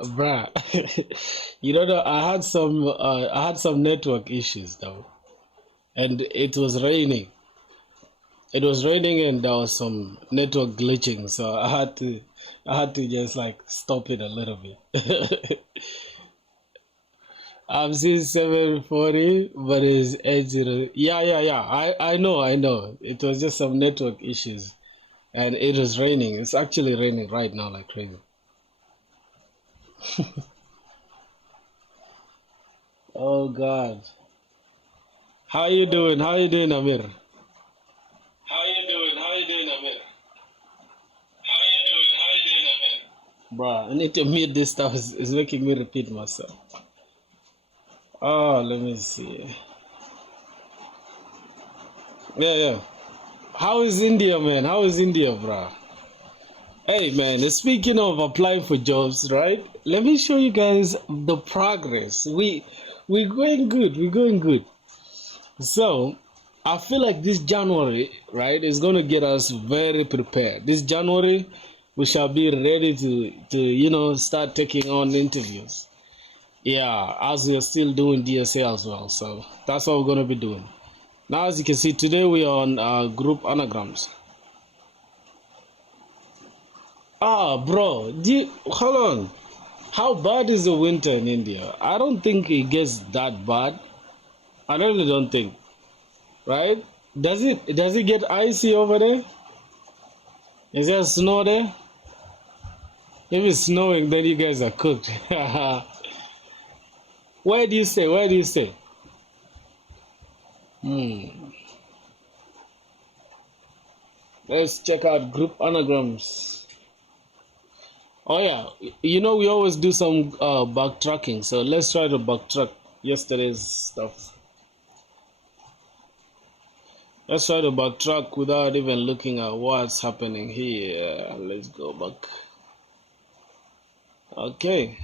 Bruh, I had some network issues though, and it was raining. It was raining and there was some network glitching, so I had to just like stop it a little bit. I'm seeing 740, but it's 80. Yeah. I know. It was just some network issues, and it was raining. It's actually raining right now like crazy. Oh God, how you doing? How you doing, Amir? How you doing? How you doing, Amir? How you doing? How you doing, Amir? Bruh, I need to mute this stuff. It's making me repeat myself. Oh, let me see. Yeah. How is India, man? How is India, bruh? Hey, man, speaking of applying for jobs, right? Let me show you guys the progress. We're going good. We're going good. So, I feel like this January, right, is going to get us very prepared. This January, we shall be ready to start taking on interviews. Yeah, as we are still doing DSA as well. So, that's what we're going to be doing. Now, as you can see, today we are on group anagrams. Ah, bro, hold on. How bad is the winter in India? I don't think it gets that bad. I really don't think. Right? Does it get icy over there? Is there snow there? If it's snowing, then you guys are cooked. Where do you stay? Where do you stay? Hmm. Let's check out group anagrams. Oh yeah, we always do some backtracking. So let's try to backtrack yesterday's stuff. Let's try to backtrack without even looking at what's happening here. Let's go back. Okay.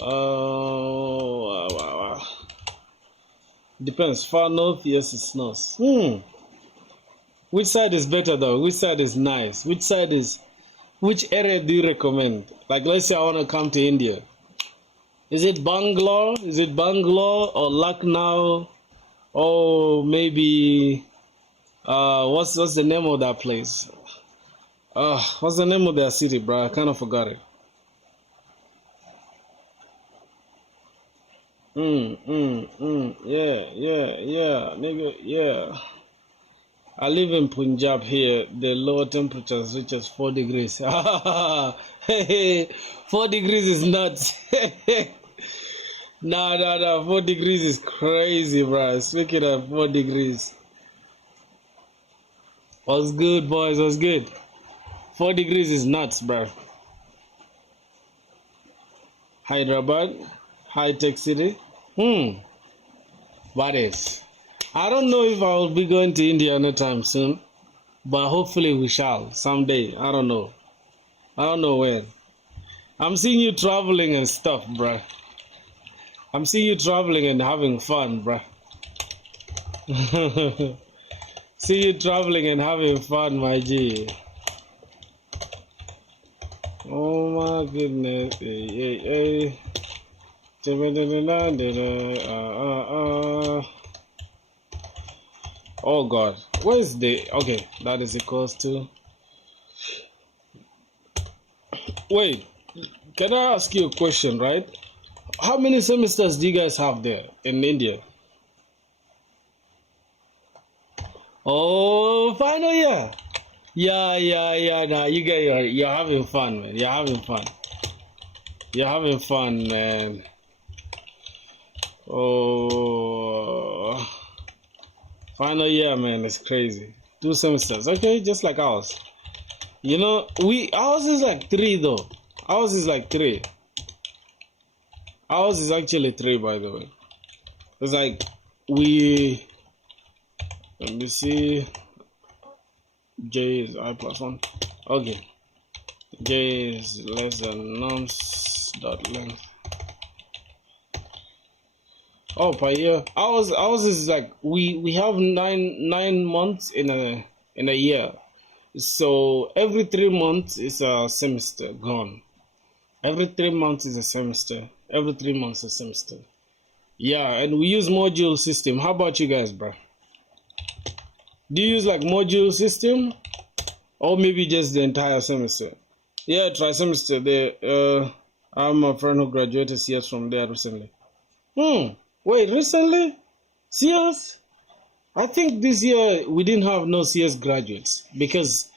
Wow. Depends. Far north, yes, it snows. Which side is better though? Which side is nice? Which area do you recommend? Like, let's say I want to come to India. Is it Bangalore? Is it Bangalore or Lucknow? Or maybe what's the name of that place? What's the name of that city, bro? I kind of forgot it. Yeah, nigga, yeah. I live in Punjab here. The lower temperatures reach as 4 degrees. Hey, 4 degrees is nuts. Nah. 4 degrees is crazy, bro. Speaking of 4 degrees. What's good, boys? What's good? 4 degrees is nuts, bro. Hyderabad, high tech city. What is? I don't know if I will be going to India anytime soon, but hopefully we shall someday. I don't know. I don't know when. I'm seeing you traveling and stuff, bruh. I'm seeing you traveling and having fun, bruh. See you traveling and having fun, my G. Oh my goodness. Hey. Oh God, where's the okay? That is equals to. Wait, can I ask you a question, right? How many semesters do you guys have there in India? Oh, final year. Yeah. Nah, you guys you're having fun, man. You're having fun. You're having fun, man. Oh, final year, man. It's crazy. 2 semesters, okay, just like ours. Ours is like 3 though. Ours is like 3. Ours is actually 3, by the way. It's like we. Let me see. J is I plus 1. Okay. J is less than nums dot length. Oh, per year. Ours is like we have nine months in a year. So every 3 months is a semester gone. Every 3 months is a semester. Every 3 months is a semester. Yeah, and we use module system. How about you guys, bro? Do you use like module system, or maybe just the entire semester? Yeah, trimester. I have my friend who graduated CS from there recently. Wait, recently? CS? I think this year we didn't have no CS graduates because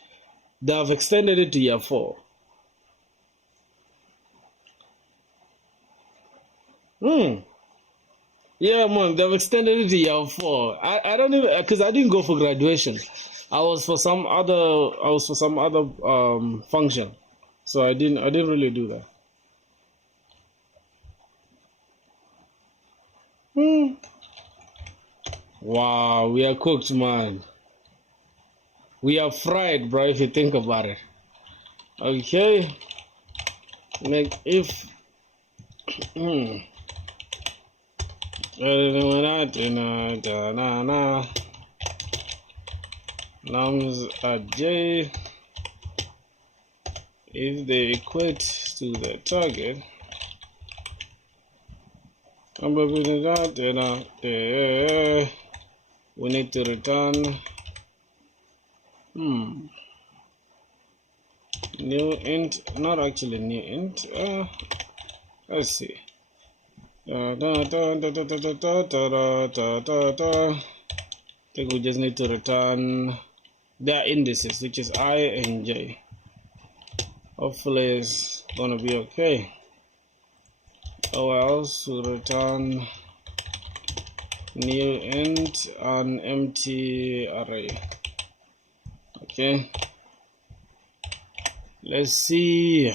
they have extended it to year 4. Yeah, man, they've extended it to year 4. I don't even, because I didn't go for graduation. I was for some other function, so I didn't really do that. Wow, we are cooked, man. We are fried, bro. If you think about it. Okay, like if nums at j, if they equate to the target, we need to return new int, not actually new int. Let's see. I think we just need to return their indices, which is I and J. Hopefully it's gonna be okay. Or else we'll return new int an empty array. Okay. Let's see.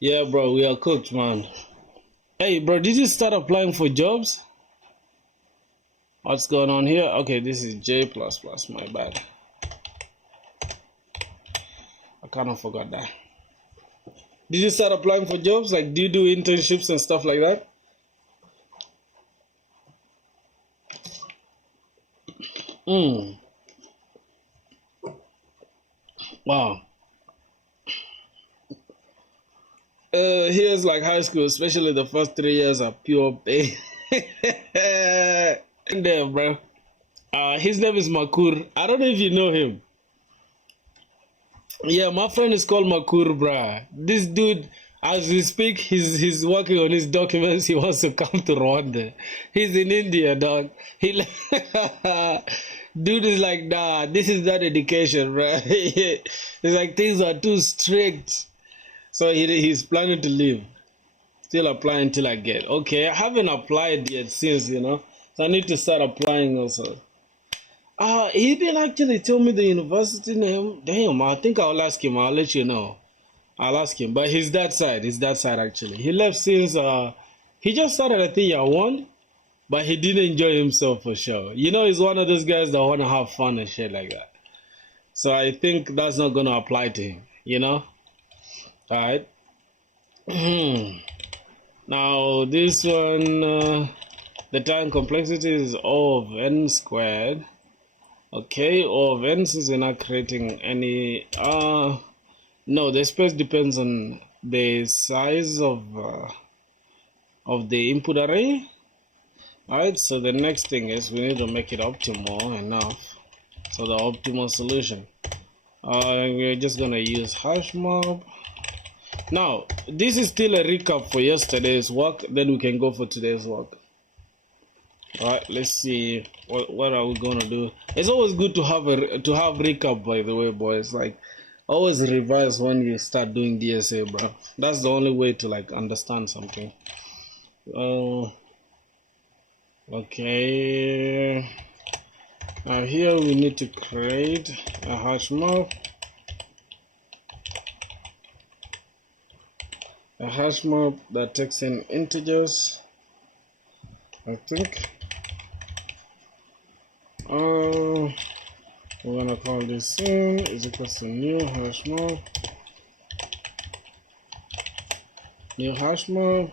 Yeah, bro, we are cooked, man. Hey, bro, did you start applying for jobs? What's going on here? Okay, this is J++, my bad. I kind of forgot that. Did you start applying for jobs? Like, do you do internships and stuff like that? Wow. Here's like high school, especially the first 3 years are pure pain. And there, bro. His name is Makur. I don't know if you know him. Yeah, my friend is called Makur, bruh. This dude, as we speak, he's working on his documents. He wants to come to Rwanda. He's in India, dog. Dude is like, nah, this is not education, bruh. It's like things are too strict. So he's planning to leave. Still applying till I get. Okay, I haven't applied yet since, so I need to start applying also. He didn't actually tell me the university name. Damn, I think I'll ask him. I'll let you know. I'll ask him. But he's that side. He's that side actually. He left since he just started I think year 1, but he didn't enjoy himself for sure. He's one of those guys that wanna have fun and shit like that. So I think that's not gonna apply to him, Alright. Now this one, the time complexity is O of n squared. Okay, O of n, since we're not creating any no, the space depends on the size of the input array. Alright, so the next thing is we need to make it optimal enough. So the optimal solution. We're just gonna use hash mob. Now, this is still a recap for yesterday's work, then we can go for today's work. Alright, let's see what are we gonna do. It's always good to have recap, by the way, boys. Like, always revise when you start doing DSA, bro. That's the only way to like understand something. Okay. Now here we need to create a hash mob. A hash mob that takes in integers, I think. We're gonna call this in is equal to new hash mob. New hash mob.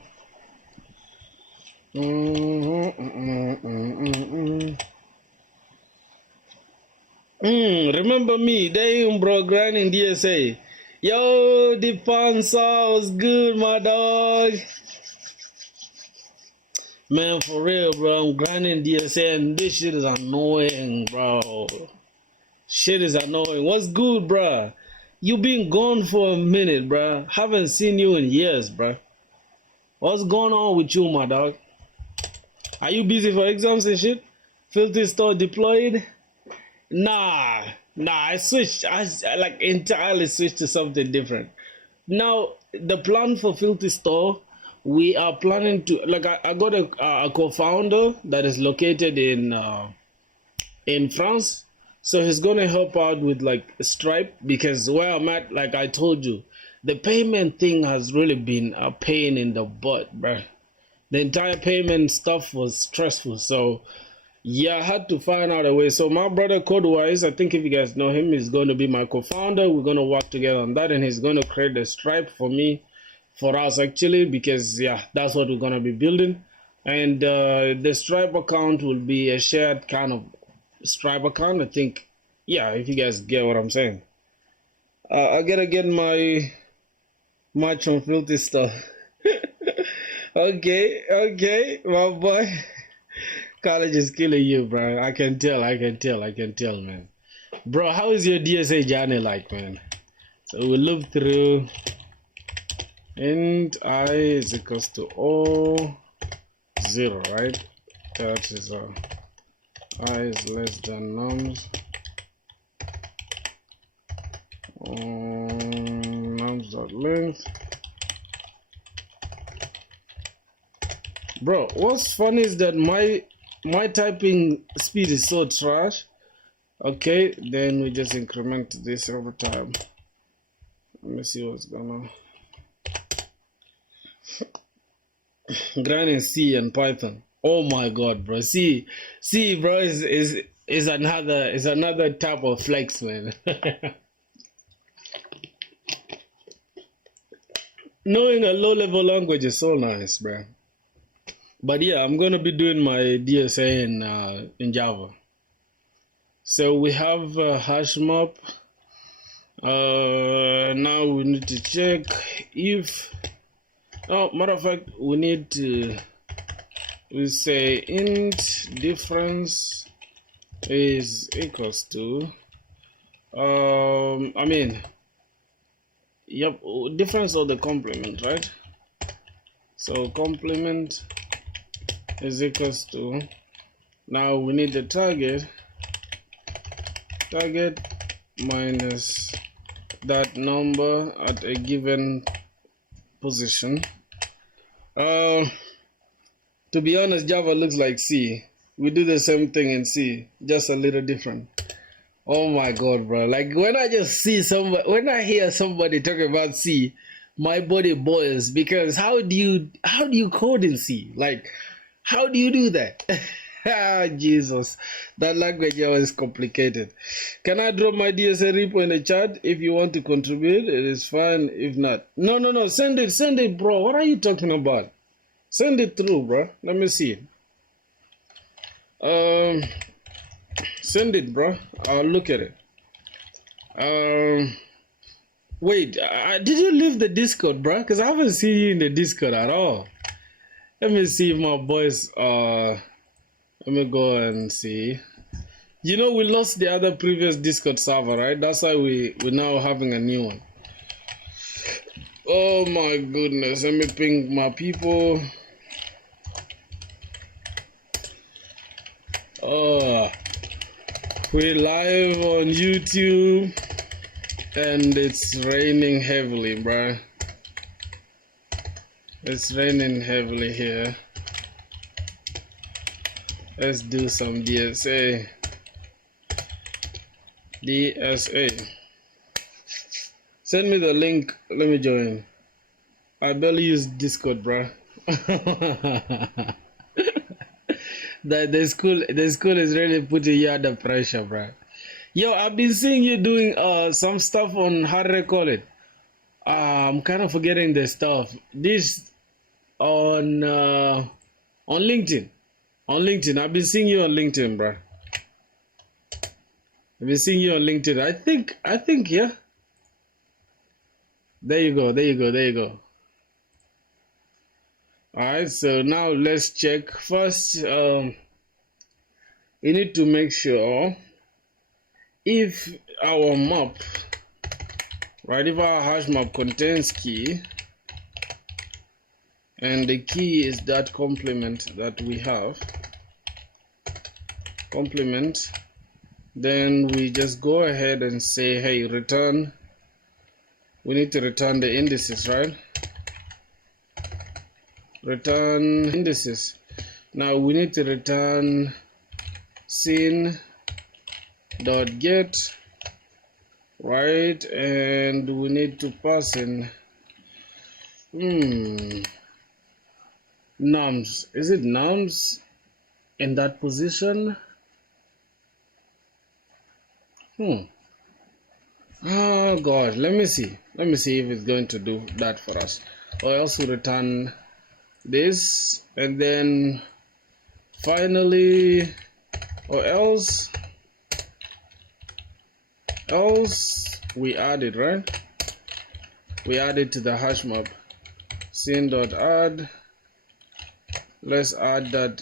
Remember me, damn bro, grinding DSA. Yo, the Panza was good, my dog. Man, for real, bro, I'm grinding DSA and this shit is annoying, bro. Shit is annoying. What's good, bro? You been gone for a minute, bro. Haven't seen you in years, bro. What's going on with you, my dog? Are you busy for exams and shit? Filthy store deployed? Nah, I switched. I like entirely switched to something different. Now, the plan for Filthy Store, we are planning to, like, I got a co-founder that is located in France. So he's going to help out with, like, Stripe, because where I'm at, like I told you, the payment thing has really been a pain in the butt, bruh. The entire payment stuff was stressful. So, yeah, I had to find out a way. So my brother Codewise, I think if you guys know him, is going to be my co-founder. We're going to work together on that, and he's going to create a Stripe for us actually, because yeah, that's what we're going to be building. And the Stripe account will be a shared kind of Stripe account, I think. Yeah, if you guys get what I'm saying. I gotta get my match on Filthy stuff. Okay, my boy. College is killing you, bro. I can tell, man. Bro, how is your DSA journey like, man? So we look through int I is equals to O 0, right? That is I is less than nums. Nums.length. Bro, what's funny is that my typing speed is so trash. Okay, then we just increment this over time. Let me see what's going on. Grinding C and Python. Oh my god, bro. C bro is another type of flex, man. Knowing a low level language is so nice, bro. But yeah, I'm gonna be doing my DSA in Java. So we have a hash map. Now we need to check if. Oh, matter of fact, we need to. We say int difference is equals to. Yep, difference of the complement, right? So complement is equals to, now we need the target minus that number at a given position. To be honest, Java looks like C. We do the same thing in C, just a little different. Oh my god, bro. Like when I hear somebody talking about C, my body boils, because how do you code in C? Like, how do you do that? Ah, Jesus, that language is complicated. Can I drop my DSA repo in the chat? If you want to contribute, it is fine. If not, no, send it, bro. What are you talking about? Send it through, bro. Let me see it. Send it, bro. I'll look at it. Wait, did you leave the Discord, bro? Because I haven't seen you in the Discord at all. Let me see if my boys let me go and see. You know, we lost the other previous Discord server, right? That's why we're now having a new one. Oh my goodness. Let me ping my people. We're live on YouTube and it's raining heavily, bruh. It's raining heavily here. Let's do some DSA. Send me the link. Let me join. I barely use Discord, bruh. The school is really putting you under pressure, bro. Yo, I've been seeing you doing some stuff on, how do I call it? I'm kind of forgetting the stuff. This on LinkedIn. On LinkedIn, I've been seeing you on LinkedIn, bro. I've been seeing you on LinkedIn. I think, yeah. There you go, there you go, there you go. Alright, so now let's check. First, you need to make sure if our map, right, if our hash map contains key, and the key is that complement that we have, complement, then we just go ahead and say, hey, return. We need to return the indices, right? Return indices. Now we need to return scene.get, right? And we need to pass in nums. Is it nums in that position? Oh God, let me see if it's going to do that for us, or else we return this, and then finally, or else we add it, right? We add it to the hash map. Scene.add. Let's add that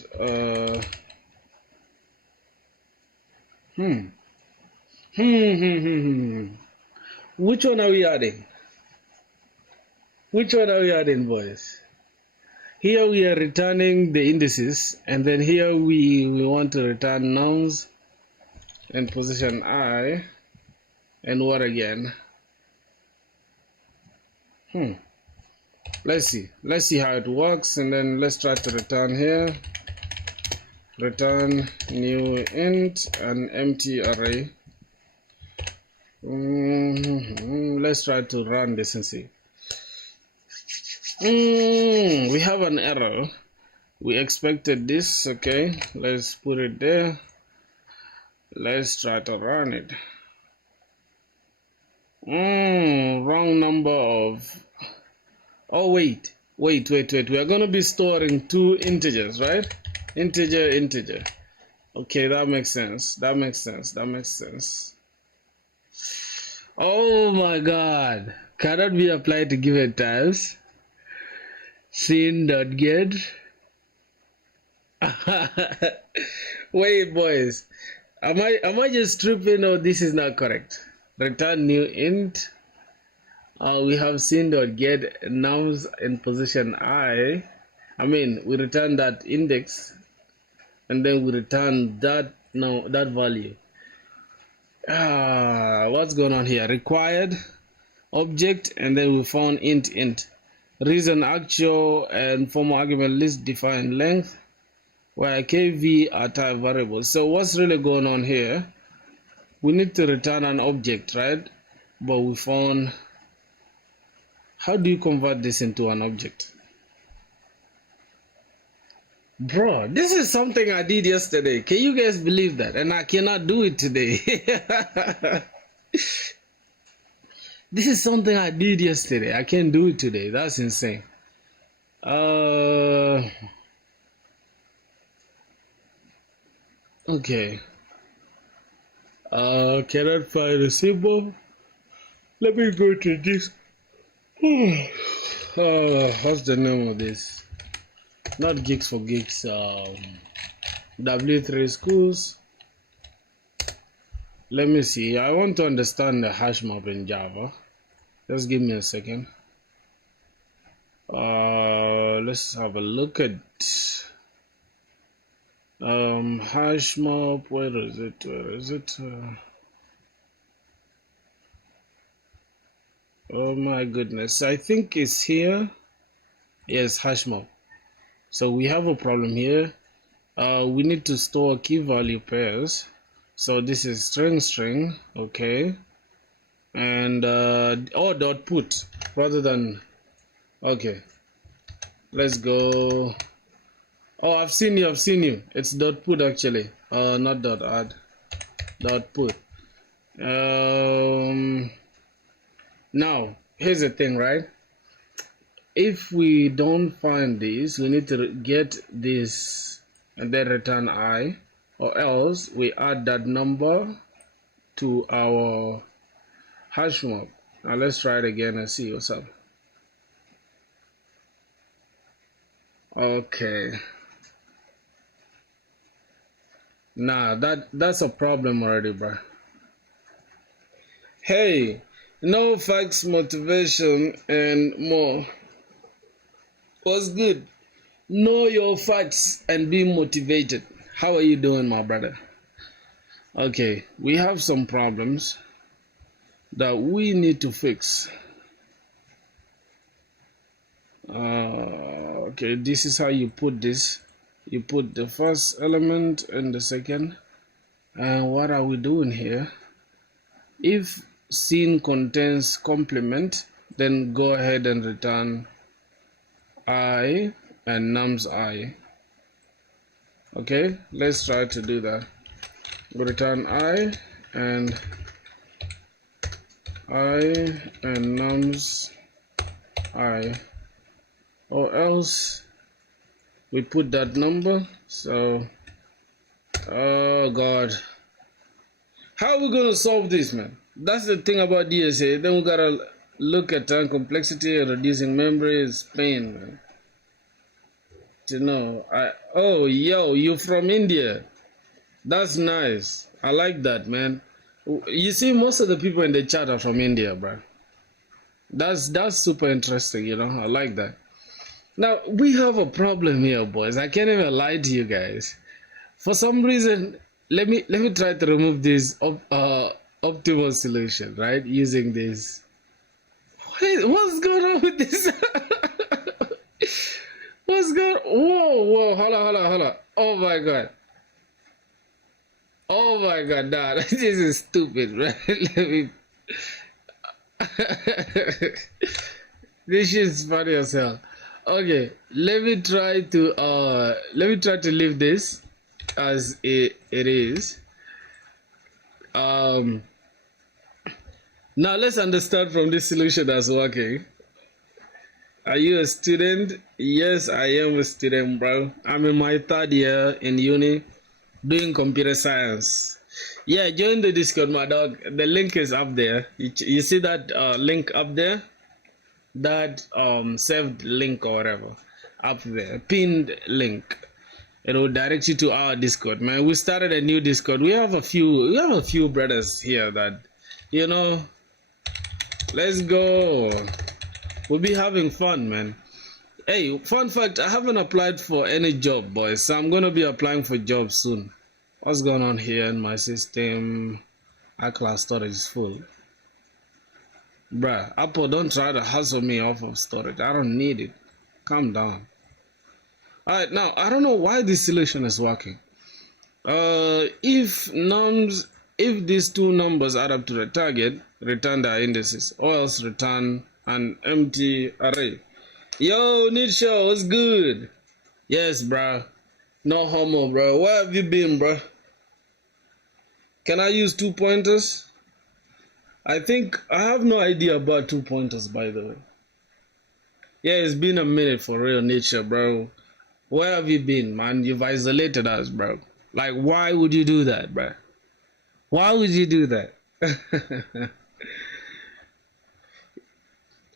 which one are we adding? Which one are we adding, boys? Here we are returning the indices, and then here we want to return nums and position I, and what again? Let's see how it works, and then let's try to return here. Return new int and empty array. Let's try to run this and see. We have an error. We expected this. Okay, let's put it there. Let's try to run it. Wrong number of. Oh wait. We are gonna be storing two integers, right? Integer. Okay, that makes sense. Oh my God! Cannot be applied to given times. Scene.get. Wait, boys, am I just tripping, or this is not correct? Return new int. We have scene.get nums in position I. We return that index, and then we return that value. What's going on here? Required object, and then we found int. Reason actual and formal argument list define length, where kv are type variables. So what's really going on here? We need to return an object, right? But we found, how do you convert this into an object? Bro, this is something I did yesterday. Can you guys believe that? And I cannot do it today. This is something I did yesterday. I can't do it today. That's insane. Okay. Cannot find a symbol. Let me go to this. What's the name of this? Not Geeks for Geeks. W3 Schools. Let me see. I want to understand the hash map in Java. Just give me a second. Let's have a look at hash map. Where is it? Oh my goodness, I think it's here. Yes, hash map. So we have a problem here. We need to store key value pairs. So this is string, okay, and dot put rather than, okay, let's go. Oh, I've seen you. It's dot put actually, not dot add, dot put. Now here's the thing, right? If we don't find this, we need to get this and then return I, or else we add that number to our hash map. Now let's try it again and see what's up. Okay. Nah, that's a problem already, bro. Hey, no facts, motivation, and more. What's good? Know your facts and be motivated. How are you doing, my brother? Okay, we have some problems that we need to fix. Okay, this is how you put this. You put the first element and the second. And what are we doing here? If scene contains complement, then go ahead and return I and nums I. Okay, let's try to do that. Return I and nums I, or else we put that number. So oh god, how are we gonna solve this, man? That's the thing about DSA. Then we gotta look at time complexity and reducing memory is pain, man. To know. Oh yo, you from India? That's nice. I like that, man. You see, most of the people in the chat are from India, bro. That's super interesting, you know. I like that. Now we have a problem here, boys. I can't even lie to you guys. For some reason, let me try to remove this optimal solution, right? Using this. What's going on with this? What's going? Whoa! Hold on! Oh my god! Oh my god! Nah, this is stupid, right? Let me. This shit is funny as hell. Okay, let me try to leave this as it is. Now let's understand from this solution that's working. Are you a student? Yes, I am a student, bro. I'm in my 3rd year in uni doing computer science. Yeah, join the Discord, my dog. The link is up there. You see that link up there? That saved link or whatever up there, pinned link. It will direct you to our Discord, man. We started a new Discord. We have a few brothers here that, you know, let's go. We'll be having fun, man. Hey, fun fact, I haven't applied for any job, boys, so I'm gonna be applying for jobs soon. What's going on here in my system? iCloud storage is full. Bruh, Apple, don't try to hustle me off of storage. I don't need it. Calm down. Alright, now I don't know why this solution is working. If these two numbers add up to the target, return their indices, or else return an empty array. Yo, Nietzsche, what's good? Yes, bruh. No homo, bro. Where have you been, bro? Can I use 2 pointers? I think I have no idea about 2 pointers, by the way. Yeah, it's been a minute for real, Nietzsche, bro. Where have you been, man? You've isolated us, bro. Like, why would you do that, bro? Why would you do that?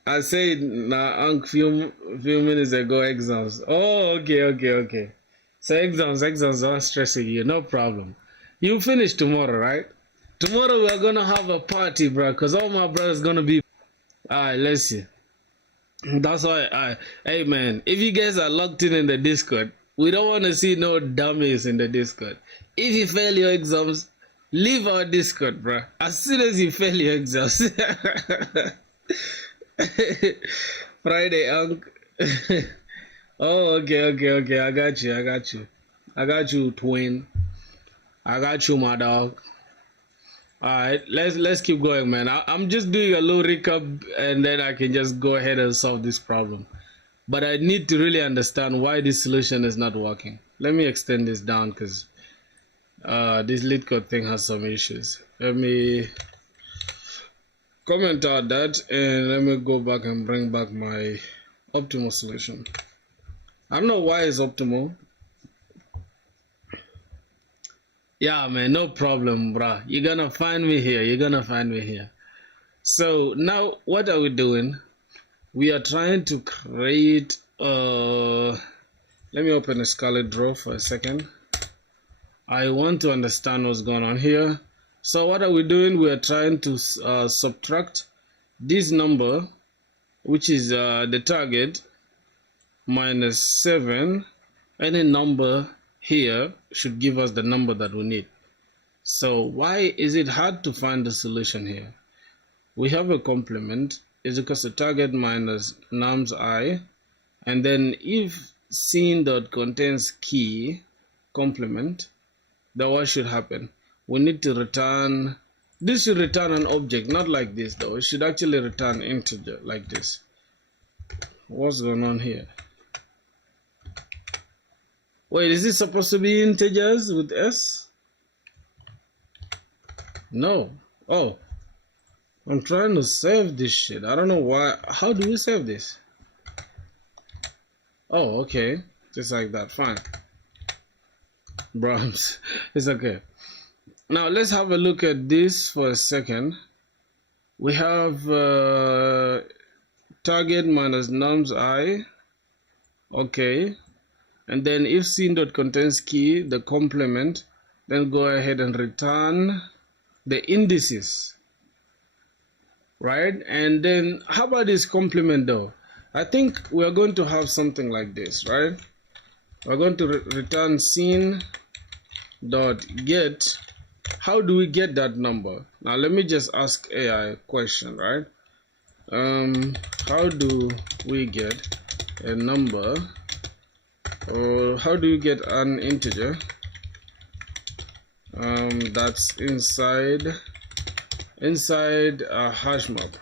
I said, nah, few minutes ago, exams. Oh, okay. So exams aren't stressing you, no problem. You finish tomorrow, right? Tomorrow we're gonna have a party, bro, because all my brothers gonna be. Alright, let's see. That's why hey man, if you guys are locked in the Discord, we don't want to see no dummies in the Discord. If you fail your exams, leave our Discord, bro. As soon as you fail your exams. Friday, oh, okay. I got you, twin. I got you, my dog. Alright, let's keep going, man. I'm just doing a little recap and then I can just go ahead and solve this problem. But I need to really understand why this solution is not working. Let me extend this down because this lead code thing has some issues. Let me comment out that and let me go back and bring back my optimal solution. I don't know why it's optimal. Yeah, man, no problem, bruh. You're gonna find me here. You're gonna find me here. So now, what are we doing? We are trying to create. Let me open a Scarlet Draw for a second. I want to understand what's going on here. So what are we doing? We are trying to subtract this number, which is the target, minus 7. Any number here should give us the number that we need. So why is it hard to find the solution here? We have a complement is equals to target minus nums I, and then if scene dot contains key complement, then what should happen? We need to return, this should return an object, not like this though. It should actually return integer like this. What's going on here? Wait, is this supposed to be integers with S? No. Oh, I'm trying to save this shit. I don't know why. How do we save this? Oh, okay. Just like that. Fine. Brahms. It's okay. Now let's have a look at this for a second. We have target minus nums I. Okay. And then if scene dot contains key, the complement, then go ahead and return the indices. Right? And then how about this complement though? I think we are going to have something like this, right? We're going to return scene dot get. How do we get that number? Now let me just ask AI a question, right? How do we get a number, or how do you get an integer that's inside a hash map?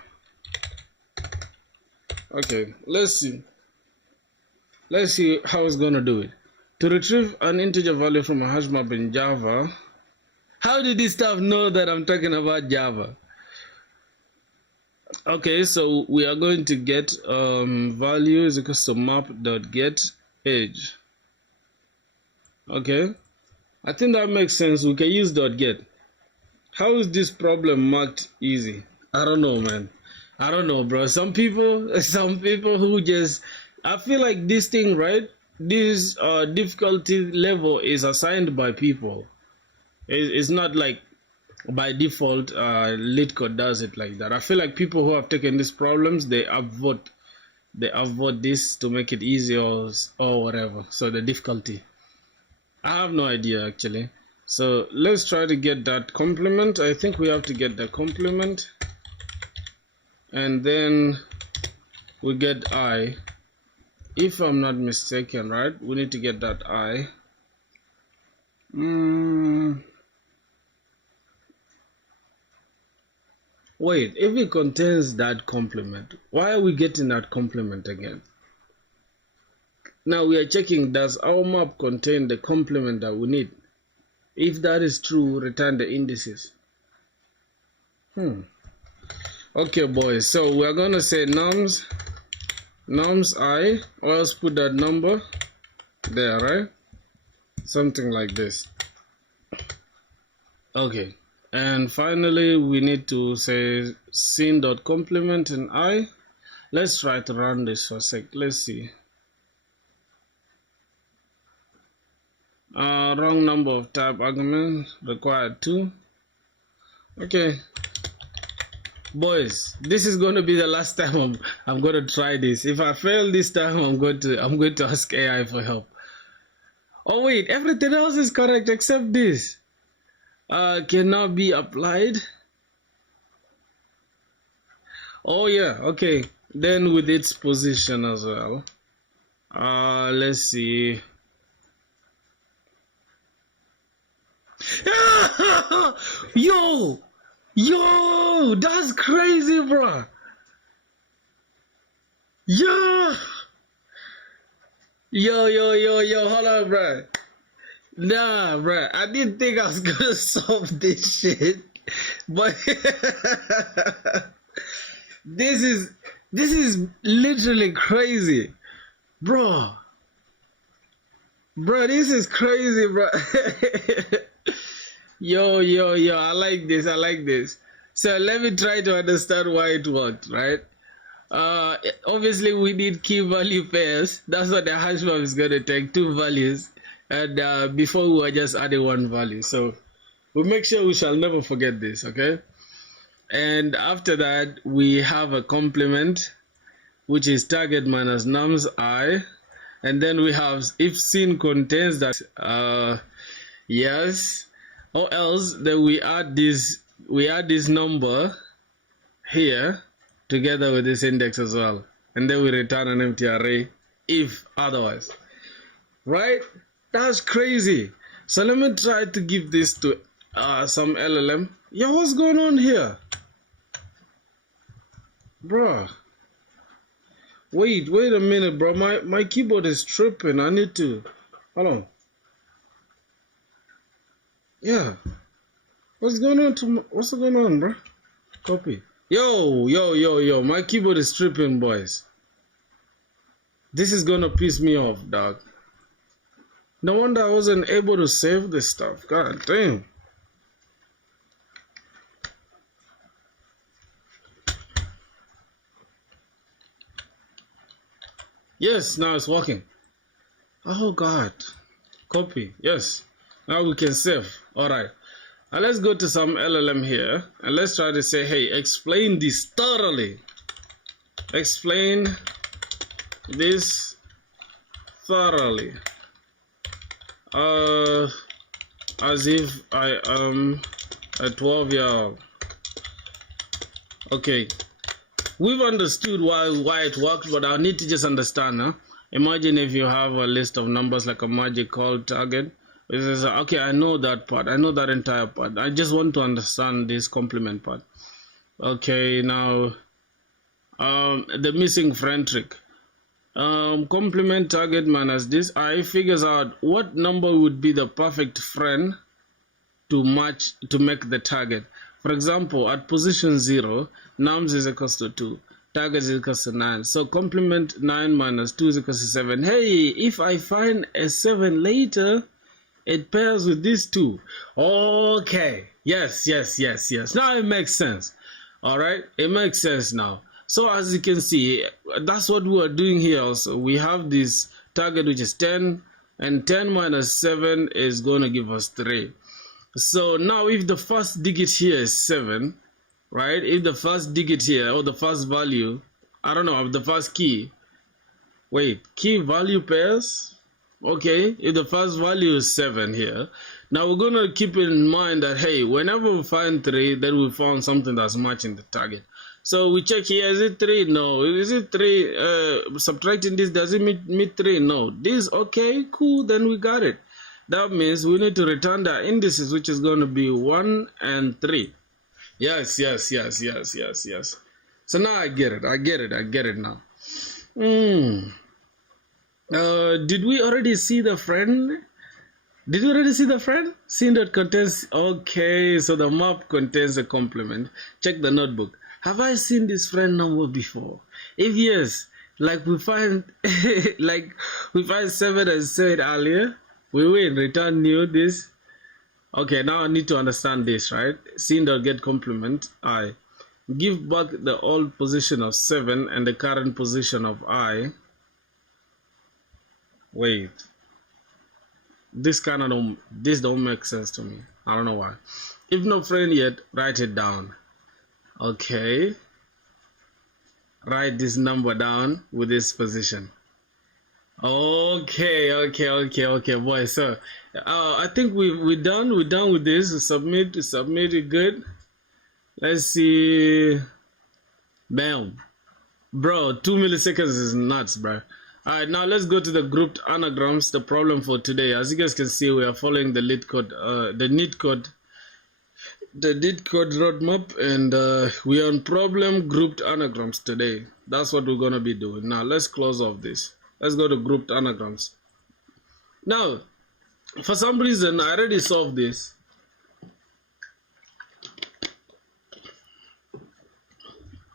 Okay, let's see how it's gonna do it. To retrieve an integer value from a hash map in Java. How did this stuff know that I'm talking about Java? Okay, so we are going to get value is equals to map.get age. Okay, I think that makes sense. We can use .get. How is this problem marked easy? I don't know, man. I don't know, bro. Some people who just, I feel like this thing, right? This difficulty level is assigned by people. It's not like by default LeetCode does it like that. I feel like people who have taken these problems, they upvote this to make it easier or whatever. So the difficulty, I have no idea actually. So let's try to get that complement. I think we have to get the complement, and then we get I, if I'm not mistaken, right? We need to get that I. Wait, if it contains that complement, why are we getting that complement again? Now we are checking, does our map contain the complement that we need? If that is true, return the indices. Okay, boys, so we're gonna say nums I, or else put that number there, right? Something like this. Okay, and finally we need to say scene.complement and I. Let's try to run this for a sec. Let's see. Wrong number of type argument required 2. Okay, boys, this is going to be the last time I'm going to try this. If I fail this time, I'm going to ask AI for help. Oh wait, everything else is correct except this. Cannot be applied. Oh yeah, okay. Then with its position as well. Let's see. Yo, that's crazy, bro. Yo, hold on, bro. Nah, bro, I didn't think I was gonna solve this shit, but this is literally crazy, bro. Bro, this is crazy, bro. Yo, I like this. I like this. So let me try to understand why it worked, right? Obviously we need key value pairs. That's what the hash map is going to take, two values. And before we were just adding one value. So we make sure we shall never forget this, okay? And after that, we have a complement, which is target minus nums I. And then we have if scene contains that, yes, or else then we add this number here together with this index as well, and then we return an empty array if otherwise, right? That's crazy. So let me try to give this to some LLM. Yo, what's going on here, bro? Wait a minute, bro. My keyboard is tripping. I need to hold on. Yeah, what's going on, bro? Copy. Yo, my keyboard is tripping, boys. This is gonna piss me off, dog. No wonder I wasn't able to save this stuff. God damn. Yes, now it's working. Oh God. Copy. Yes. Now we can save. Alright. Now let's go to some LLM here and let's try to say, hey, explain this thoroughly. Explain this thoroughly. As if I am a 12-year-old. Okay. We've understood why it works, but I need to just understand. Huh? Imagine if you have a list of numbers like a magic called target. It says, okay, I know that part. I know that entire part. I just want to understand this complement part. Okay, now the missing friend trick. Complement target minus this I figures out what number would be the perfect friend to make the target. For example, at position 0, nums is equals to 2, target is equals to 9. So complement 9 minus 2 is equals to 7. Hey, if I find a 7 later, it pairs with this 2. Okay, yes. Now it makes sense. All right, it makes sense now. So as you can see, that's what we are doing here also. We have this target which is 10, and 10 minus 7 is going to give us 3. So now if the first digit here is 7, right? If the first digit here, or the first value, I don't know, the first key, key value pairs, okay, if the first value is 7 here, now we're going to keep in mind that, hey, whenever we find 3, then we found something that's matching the target. So we check here, is it 3? No. Is it 3? Subtracting this, does it meet 3? No. This, okay, cool, then we got it. That means we need to return the indices, which is going to be 1 and 3. Yes. So now I get it now. Did we already see the friend? Did you already see the friend? Scene that contains, okay, so the map contains a complement. Check the notebook. Have I seen this friend number before? If yes, like we find 7 as said earlier, we win, return new this. Okay, now I need to understand this, right? Scene.get complement I. Give back the old position of 7 and the current position of I. Wait. This don't make sense to me. I don't know why. If no friend yet, write it down. Okay. Write this number down with this position. Okay, boys. So I think we're done with this. Submit it good. Let's see. Bam. Bro, 2 milliseconds is nuts, bro. Alright, now let's go to the grouped anagrams, the problem for today. As you guys can see, we are following the lead code, the NIT code roadmap, and we are on problem grouped anagrams today. That's what we're gonna be doing. Now let's close off this. Let's go to grouped anagrams. Now, for some reason, I already solved this.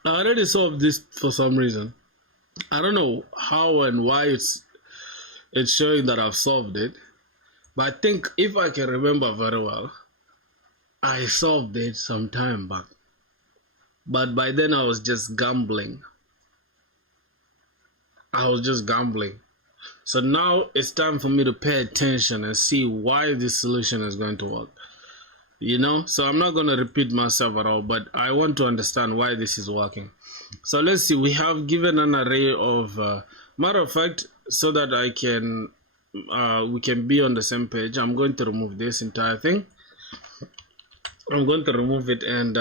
I already solved this for some reason. I don't know how and why it's showing that I've solved it, but I think if I can remember very well, I solved it some time back. But by then I was just gambling. I was just gambling. So now it's time for me to pay attention and see why this solution is going to work. You know, so I'm not going to repeat myself at all, but I want to understand why this is working. So let's see, we have given an array of, matter of fact, so that I can, we can be on the same page, I'm going to remove this entire thing. I'm going to remove it, and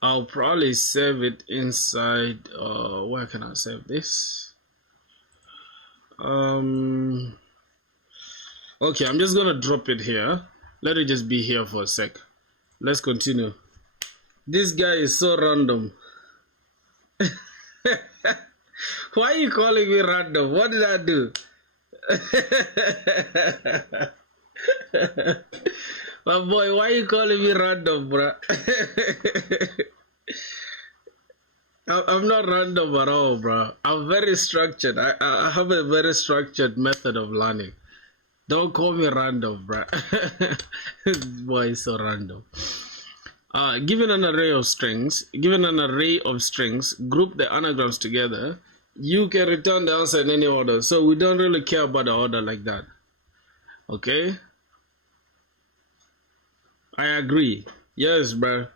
I'll probably save it inside, where can I save this? Okay, I'm just gonna drop it here. Let it just be here for a sec. Let's continue. This guy is so random. Why are you calling me random? What did I do? My boy, why are you calling me random, bro? I'm not random at all, bro. I'm very structured. I have a very structured method of learning. Don't call me random, bro. This boy is so random. Given an array of strings, group the anagrams together. You can return the answer in any order. So we don't really care about the order like that. Okay? I agree. Yes, bro.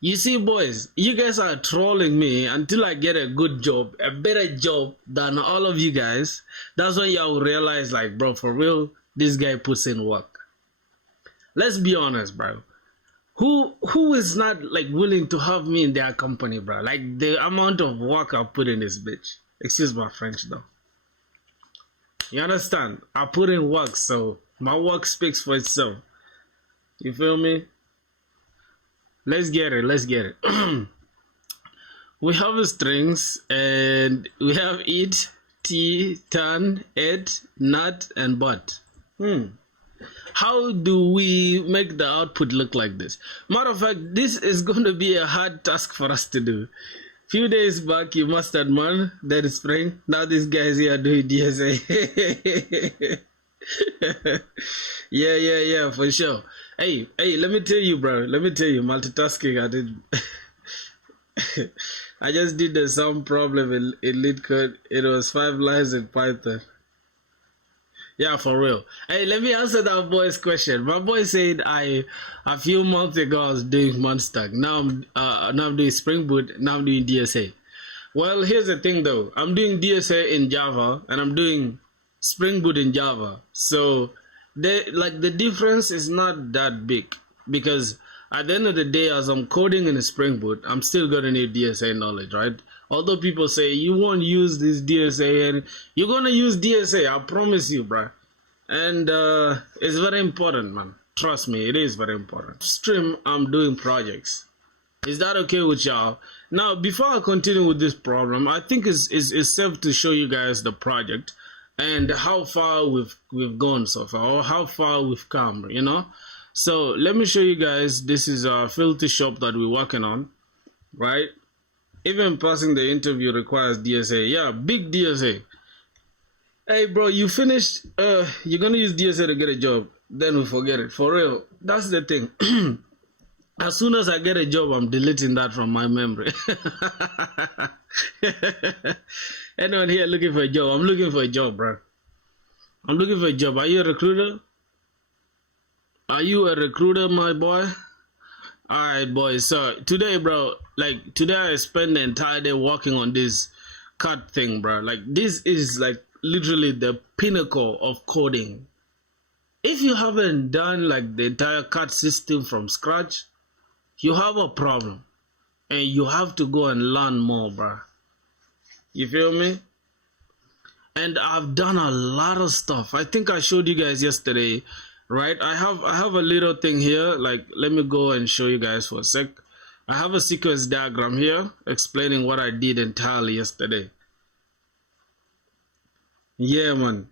You see, boys, you guys are trolling me until I get a good job, a better job than all of you guys. That's when y'all realize, like, bro, for real, this guy puts in work. Let's be honest, bro. Who is not, like, willing to have me in their company, bro? Like, the amount of work I put in this bitch. Excuse my French, though. You understand? I put in work, so my work speaks for itself. You feel me? Let's get it. We have strings, and we have eat, tea, turn, ate, nut, and but. How do we make the output look like this? Matter of fact, this is going to be a hard task for us to do. Few days back, you mastered man, that is spring. Now this guy's here doing DSA. Yeah, for sure. Hey, let me tell you, bro. Multitasking, I did. I just did the sum problem in lead code. It was 5 lines in Python. Yeah, for real. Hey, let me answer that boy's question. My boy said a few months ago I was doing Monstack. Now I'm doing Spring Boot. Now I'm doing DSA. Well, here's the thing though. I'm doing DSA in Java and I'm doing Spring Boot in Java. So the difference is not that big, because at the end of the day, as I'm coding in a Spring Boot, I'm still gonna need DSA knowledge, right? Although people say you won't use this DSA, and you're gonna use DSA, I promise you, bro. And it's very important, man. Trust me, it is very important. Stream, I'm doing projects. Is that okay with y'all? Now, before I continue with this problem, I think it's safe to show you guys the project and how far we've gone so far, or how far we've come, you know. So let me show you guys. This is a filthy shop that we're working on, right? Even passing the interview requires DSA. Yeah, big DSA. Hey, bro, you finished. You're gonna use DSA to get a job. Then we forget it. For real, that's the thing. As soon as I get a job, I'm deleting that from my memory. Anyone here looking for a job? I'm looking for a job, bro. I'm looking for a job. Are you a recruiter? Are you a recruiter, my boy? Alright, boys. So today, bro, today I spent the entire day working on this cut thing, bro. Like, this is like literally the pinnacle of coding. If you haven't done like the entire cut system from scratch, you have a problem, and you have to go and learn more, bro. You feel me? And I've done a lot of stuff. I think I showed you guys yesterday, right? I have a little thing here. Like, let me go and show you guys for a sec. I have a sequence diagram here explaining what I did entirely yesterday. Yeah, man.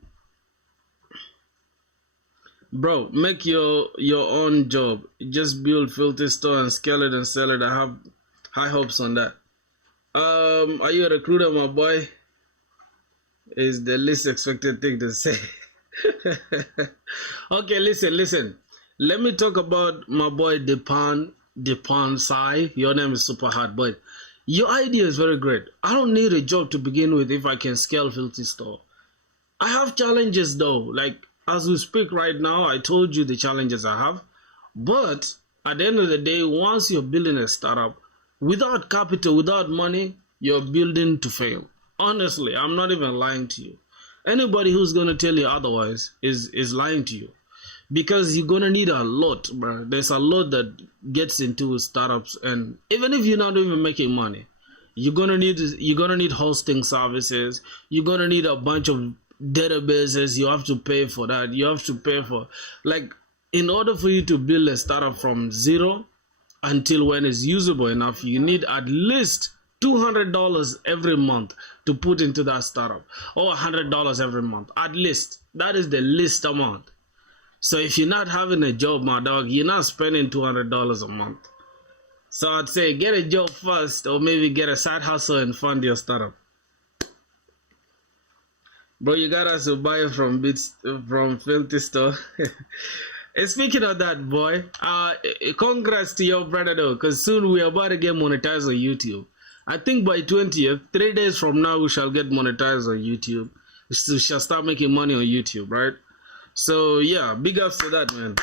Bro, make your own job. Just build filter store and scale it and sell it. I have high hopes on that. Are you a recruiter, my boy? Is the least expected thing to say. Okay, listen. let me talk about my boy Depan Sai. Your name is super hard, but your idea is very great. I don't need a job to begin with if I can scale Filthy Store. I have challenges though. Like as we speak right now, I told you the challenges I have. But at the end of the day, once you're building a startup, without capital, without money, you're building to fail. Honestly, I'm not even lying to you. Anybody who's gonna tell you otherwise is lying to you. Because you're gonna need a lot, bro. There's a lot that gets into startups, and even if you're not even making money, you're gonna need hosting services. You're gonna need a bunch of databases. You have to pay for that. You have to pay for, like, in order for you to build a startup from zero until when it's usable enough, you need at least $200 every month to put into that startup, or $100 every month at least. That is the least amount. So if you're not having a job, my dog, you're not spending $200 a month. So I'd say get a job first, or maybe get a side hustle and fund your startup. Bro, you got us to buy from Filthy Store. And speaking of that, boy, congrats to your brother though, because soon we're about to get monetized on YouTube. I think by 20th, 3 days from now, we shall get monetized on YouTube. We shall start making money on YouTube, right? So yeah, big ups to that, man.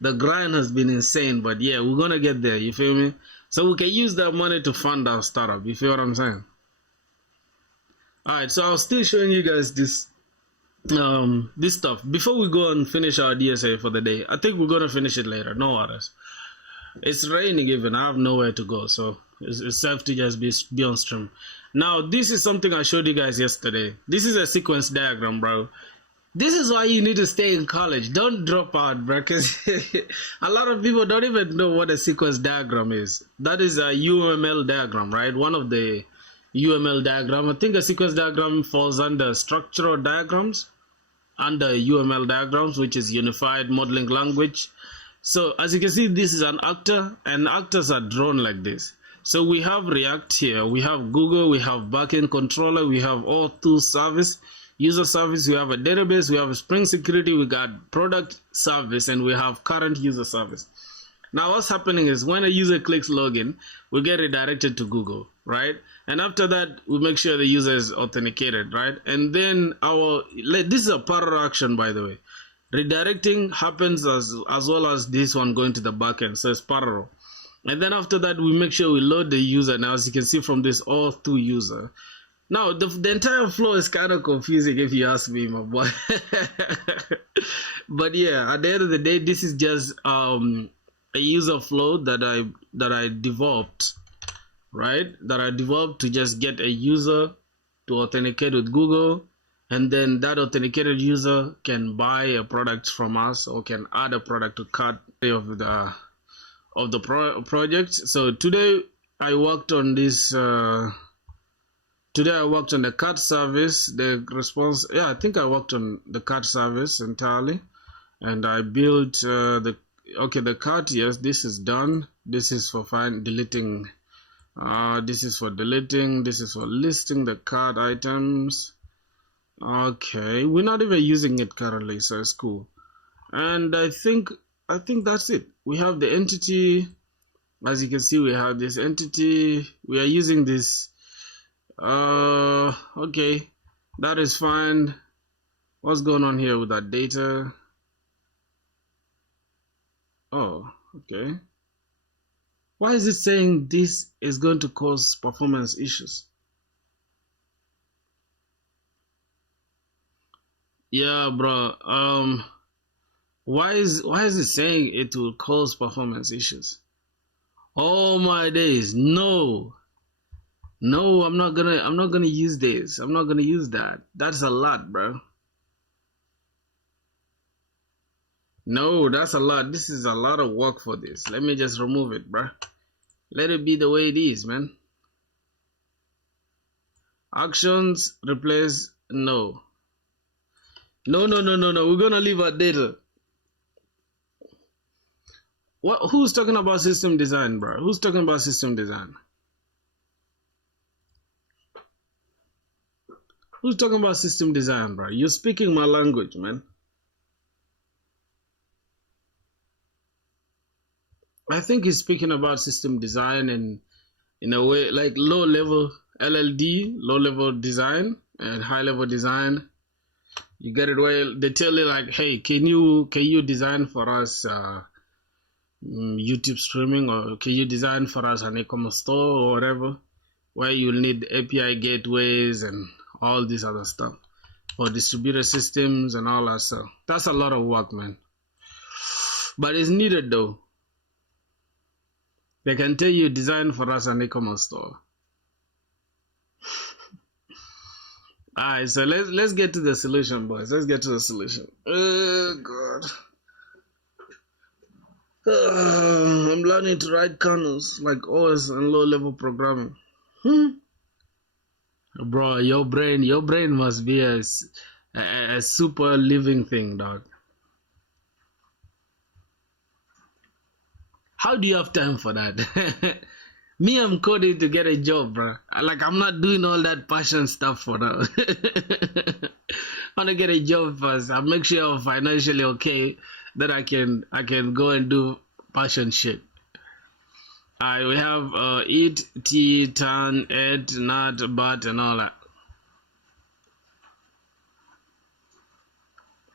The grind has been insane, but yeah, we're gonna get there, you feel me? So we can use that money to fund our startup, you feel what I'm saying? Alright, so I'll still showing you guys this stuff. Before we go and finish our DSA for the day, I think we're gonna finish it later, no others. It's raining even, I have nowhere to go, so it's safe to just be on stream. Now, this is something I showed you guys yesterday. This is a sequence diagram, bro. This is why you need to stay in college. Don't drop out, bro, because a lot of people don't even know what a sequence diagram is. That is a UML diagram, right? One of the UML diagram. I think a sequence diagram falls under structural diagrams, under UML diagrams, which is Unified Modeling Language. So as you can see, this is an actor, and actors are drawn like this. So we have React here, we have Google, we have backend controller, we have Auth2 service, user service, we have a database, we have a Spring Security, we got product service, and we have current user service. Now what's happening is when a user clicks login, we get redirected to Google, right? And after that, we make sure the user is authenticated, right? And then this is a parallel action, by the way. Redirecting happens as well as this one going to the backend, so it's parallel. And then after that, we make sure we load the user. Now, as you can see from this Auth2 user. Now, the entire flow is kind of confusing if you ask me, my boy. But yeah, at the end of the day, this is just a user flow that I developed, right? That I developed to just get a user to authenticate with Google, and then that authenticated user can buy a product from us or can add a product to cart of the project. So today I worked on this. Today I worked on the cart service. The response, yeah, I think I worked on the cart service entirely, and I built the cart. Yes, this is done. This is for deleting. This is for deleting. This is for listing the cart items. Okay, we're not even using it currently, so it's cool. And I think that's it. We have the entity. As you can see, we have this entity. We are using this. Okay, that is fine. What's going on here with that data? Oh, okay. Why is it saying this is going to cause performance issues? Yeah, bro. Why is it saying it will cause performance issues? Oh my days, no, I'm not gonna use this. I'm not gonna use that. That's a lot, bro. No, that's a lot. This is a lot of work for this. Let me just remove it, bro. Let it be the way it is, man. Actions replace no. No. We're gonna leave our data. What? Who's talking about system design, bro? Who's talking about system design? Who's talking about system design, bro? You're speaking my language, man. I think he's speaking about system design and in a way like low level LLD, low level design and high level design. You get it where they tell you like, hey, can you design for us YouTube streaming, or can you design for us an e-commerce store or whatever, where you'll need API gateways and all this other stuff for distributed systems and all that stuff. That's a lot of work, man. But it's needed though. They can tell you design for us an e-commerce store. Alright, so let's get to the solution, boys. Let's get to the solution. Oh god. I'm learning to write kernels like OS and low level programming. Bro, your brain must be a super living thing, dog. How do you have time for that? Me, I'm coding to get a job, bro. Like, I'm not doing all that passion stuff for now. I want to get a job first. I'll make sure I'm financially okay, that I can go and do passion shit. Alright, we have eat, tea, turn, eat, nut, but, and all that.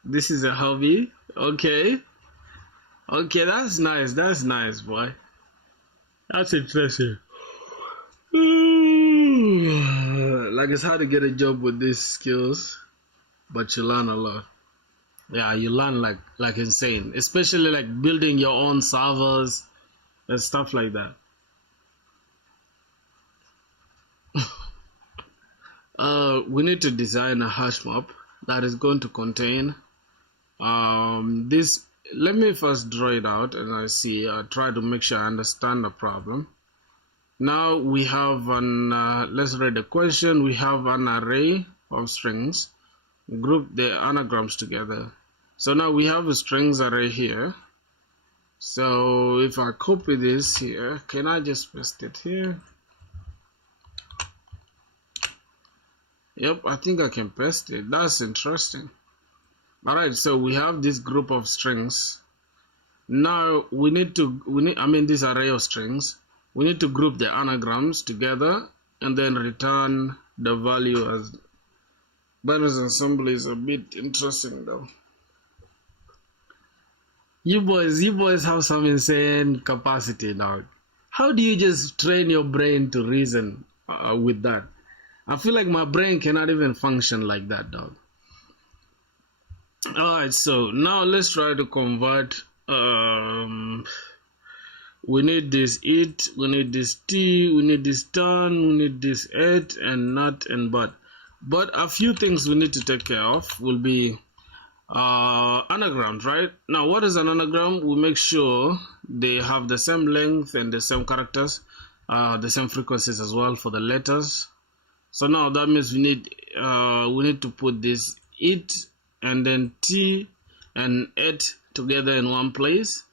This is a hobby. Okay. Okay, that's nice. That's nice, boy. That's interesting. Like, it's hard to get a job with these skills, but you learn a lot. Yeah, you learn like insane, especially like building your own servers and stuff like that. We need to design a hash map that is going to contain this. Let me first draw it out and I try to make sure I understand the problem. Now we have let's read the question. We have an array of strings. Group the anagrams together. So now we have a strings array here. So if I copy this here, can I just paste it here? Yep, I think I can paste it. That's interesting. Alright, so we have this group of strings. Now we need this array of strings. We need to group the anagrams together and then return the value as Binary assembly. Is a bit interesting though. You boys have some insane capacity now. How do you just train your brain to reason with that? I feel like my brain cannot even function like that, dog. Alright, so now let's try to convert. We need this eat, we need this tea, we need this turn, we need this eat and nut and but. But a few things we need to take care of will be anagrams, right? Now, what is an anagram? We make sure they have the same length and the same characters, the same frequencies as well for the letters. So now that means we need to put this eat and then T and eat together in one place,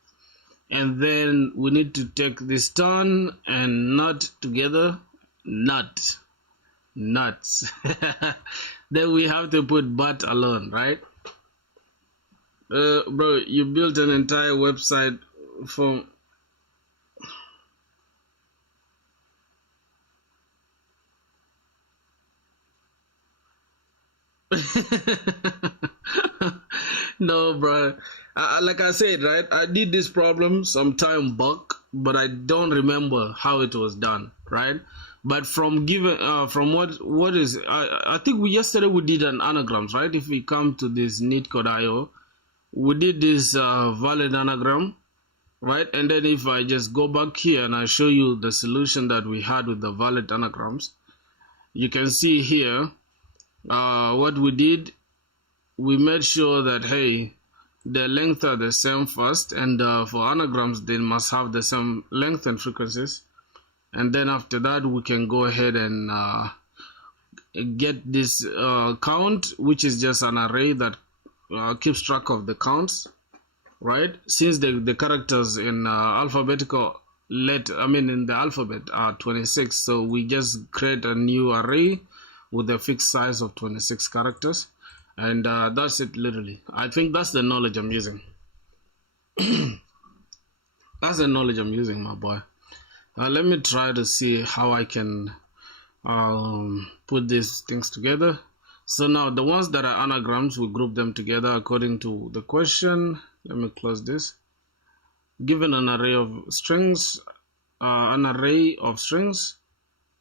and then we need to take this turn and nut together, nuts. Then we have to put but alone, right? Bro, you built an entire website for no, bro. Like I said, right? I did this problem some time back, but I don't remember how it was done, right? But from what is, I think yesterday we did an anagrams, right? If we come to this neetcode.io, we did this valid anagram, right? And then if I just go back here and I show you the solution that we had with the valid anagrams, you can see here what we did. We made sure that, hey, the length are the same first, and for anagrams they must have the same length and frequencies, and then after that we can go ahead and get this count, which is just an array that keeps track of the counts, right? Since the characters in alphabetical in the alphabet are 26, so we just create a new array with a fixed size of 26 characters. And that's it, literally. I think that's the knowledge I'm using. That's the knowledge I'm using, my boy. Let me try to see how I can put these things together. So now the ones that are anagrams, we group them together according to the question. Let me close this. Given an array of strings,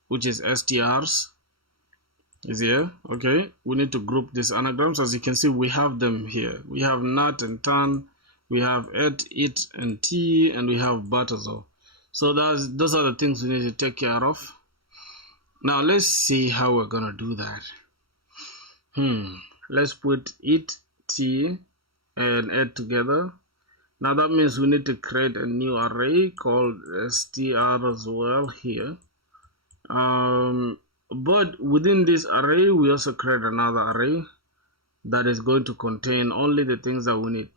which is strs, is here. Okay, we need to group these anagrams. As you can see, we have them here. We have nut and tan, we have et, it, and t, and we have but as well. So those are the things we need to take care of. Now let's see how we're gonna do that. Let's put it, t, and et together. Now that means we need to create a new array called str as well here. But within this array, we also create another array that is going to contain only the things that we need.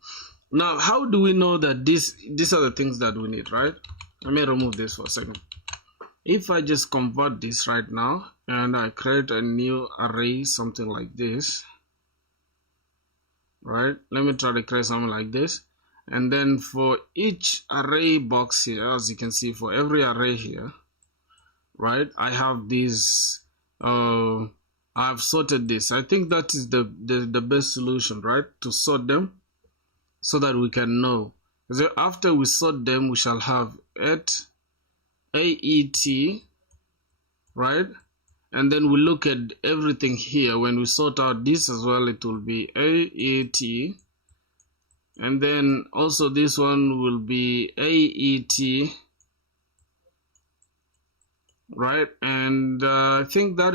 Now, how do we know that these are the things that we need, right? Let me remove this for a second. If I just convert this right now and I create a new array, something like this, right? Let me try to create something like this. And then for each array box here, as you can see, for every array here, right, I have these, I've sorted this. I think that is the best solution, right, to sort them so that we can know. So after we sort them, we shall have aet, right, and then we look at everything here. When we sort out this as well, it will be aet, and then also this one will be aet, right, and I think that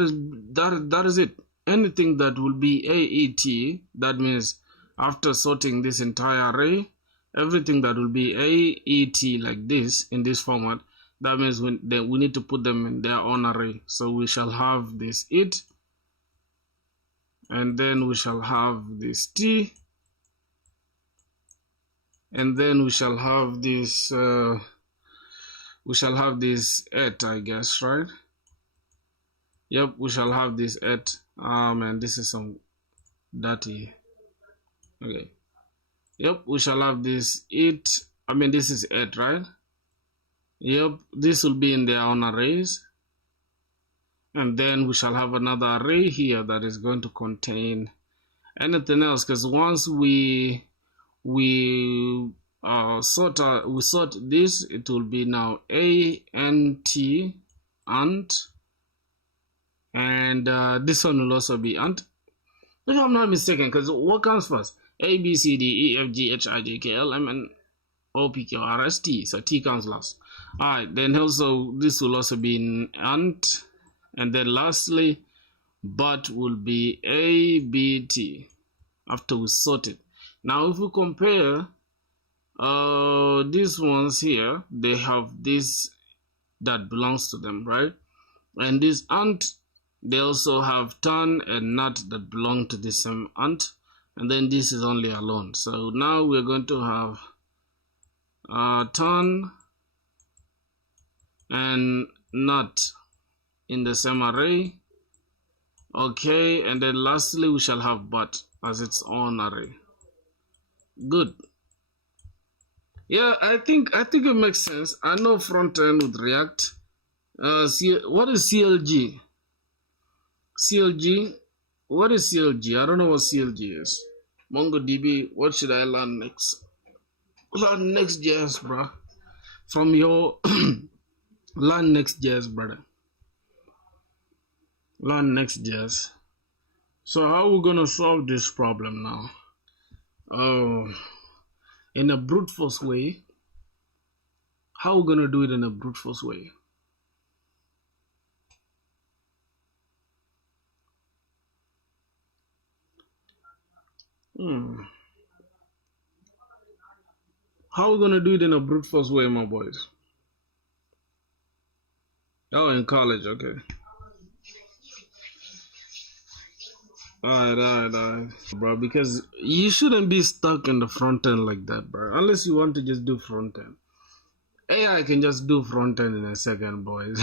is it. Anything that will be aet, that means after sorting this entire array, everything that will be aet like this in this format, that means we need to put them in their own array. So we shall have this it, and then we shall have this t, and then we shall have this et, I guess, right? Yep, we shall have this et. And this is some dirty. Okay. Yep, we shall have this it. I mean, this is et, right? Yep, this will be in their own arrays. And then we shall have another array here that is going to contain anything else, because once we sort this, it will be now ant, and this one will also be ant, if I'm not mistaken, because what comes first? A, B, C, D, E, F, G, H, I, J, K, L, M, N, O, P, Q, R, S, T. So T comes last. Alright, then also this will also be in ant, and then lastly, but will be A, B, T after we sort it. Now if we compare these ones here, they have this that belongs to them, right? And this ant, they also have tan and nut that belong to the same ant, and then this is only alone. So now we're going to have tan and nut in the same array. Okay, and then lastly we shall have but as its own array. Good. Yeah, I think it makes sense. I know front end with React. What is CLG? CLG? What is CLG? I don't know what CLG is. MongoDB, what should I learn next? Learn Next.js, bro. From your learn Next.js, brother. Learn Next.js. So how are we gonna solve this problem now? In a brute force way. How are we gonna do it in a brute force way? How are we gonna do it in a brute force way, my boys? Oh, in college, okay. Alright, bro, because you shouldn't be stuck in the front end like that, bro, unless you want to just do front end. AI can just do front end in a second, boys.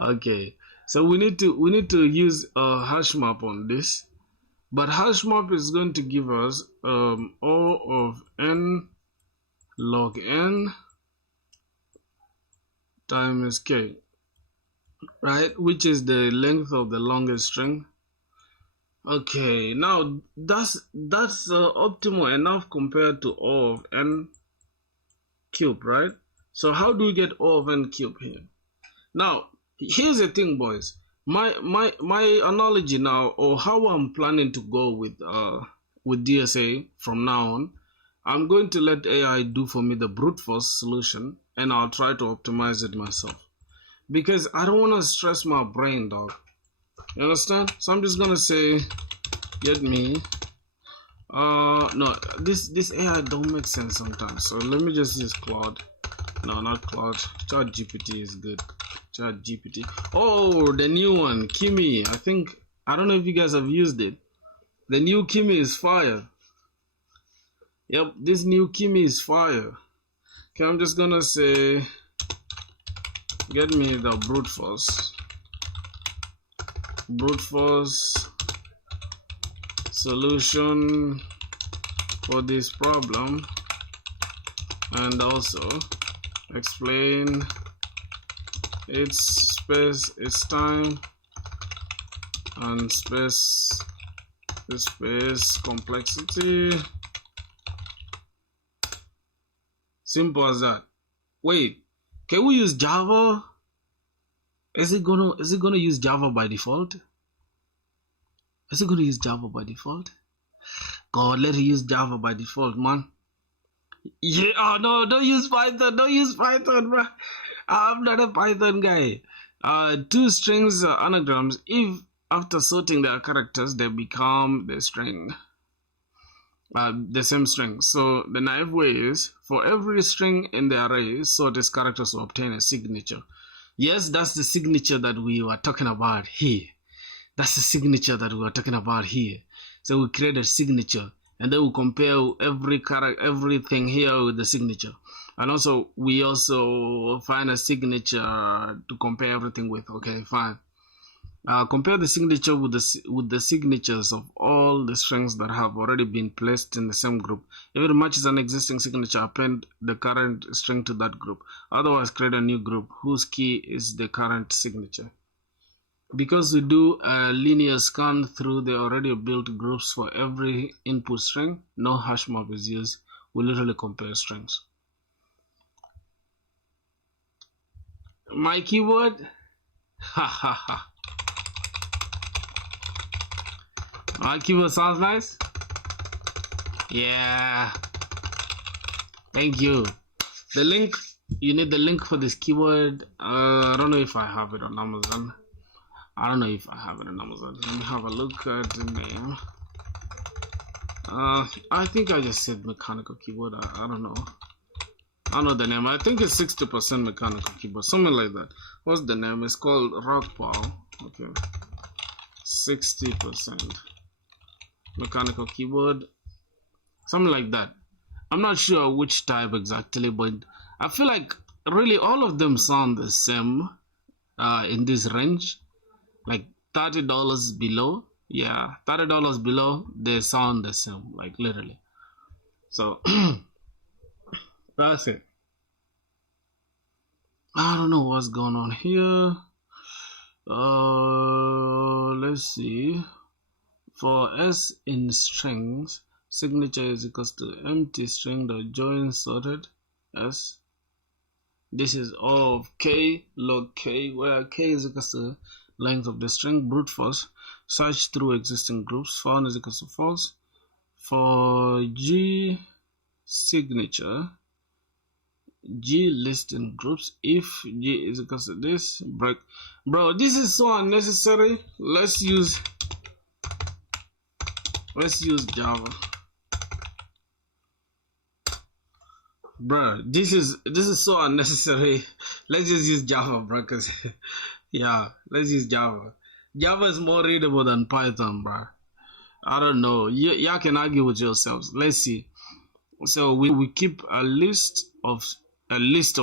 Okay, so we need to use a hash map on this, but hash map is going to give us O of n log n times k, right, which is the length of the longest string. Okay, now that's optimal enough compared to O of n cube, right? So how do we get O of n cube here? Now here's the thing, boys. My analogy now, or how I'm planning to go with DSA from now on, I'm going to let AI do for me the brute force solution, and I'll try to optimize it myself, because I don't want to stress my brain, dog. You understand? So I'm just gonna say, get me. No, this AI don't make sense sometimes. So let me just use Claude. No, not Claude. Chat GPT is good. Chat GPT. Oh, the new one, Kimi. I don't know if you guys have used it. The new Kimi is fire. Yep, this new Kimi is fire. Okay, I'm just gonna say, get me the brute force solution for this problem, and also explain its space, its time, and space complexity. Simple as that. Wait, can we use Java? Is it gonna use Java by default? Is it gonna use Java by default? God, let it use Java by default, man. Yeah, oh no, don't use Python, bro. I'm not a Python guy. Two strings are anagrams. If after sorting their characters, they become the string. The same string. So the naive way is, for every string in the array, sort its characters to obtain a signature. Yes, that's the signature that we were talking about here. So we create a signature, and then we compare everything here with the signature. And also we also find a signature to compare everything with. Okay, fine. Compare the signature with the signatures of all the strings that have already been placed in the same group. If it matches an existing signature, append the current string to that group. Otherwise, create a new group whose key is the current signature. Because we do a linear scan through the already built groups for every input string, no hash map is used. We literally compare strings. My keyboard, ha ha ha. My keyboard sounds nice. Yeah. Thank you. The link, you need the link for this keyboard. I don't know if I have it on Amazon. Let me have a look at the name. I think I just said mechanical keyboard. I don't know. I don't know the name. I think it's 60% mechanical keyboard, something like that. What's the name? It's called Rockpaw. Okay. 60% mechanical keyboard, something like that. I'm not sure which type exactly, but I feel like really all of them sound the same in this range, like $30 below. Yeah, $30 below, they sound the same, like literally. So that's it. I don't know what's going on here. Let's see. For S in strings, signature is equals to empty string dot join sorted S. This is O of k log k, where k is equals to length of the string. Brute force, search through existing groups, found is equals to false. For G signature, G list in groups, if G is equals to this, break. Bro, this is so unnecessary. Let's use Java. Bro, this is so unnecessary. Let's just use Java, bro, cause yeah, let's use Java. Java is more readable than Python, bro. I don't know. Y'all can argue with yourselves. Let's see. So we keep a list of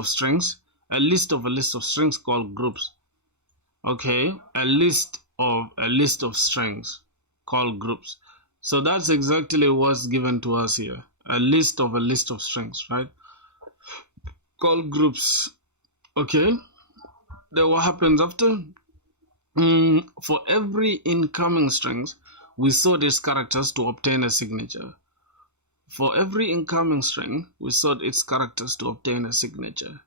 strings, a list of strings called groups. Okay, a list of strings called groups. So that's exactly what's given to us here. A list of strings, right? called groups. Okay, then what happens after? For every incoming strings, we sort its characters to obtain a signature. For every incoming string, we sort its characters to obtain a signature.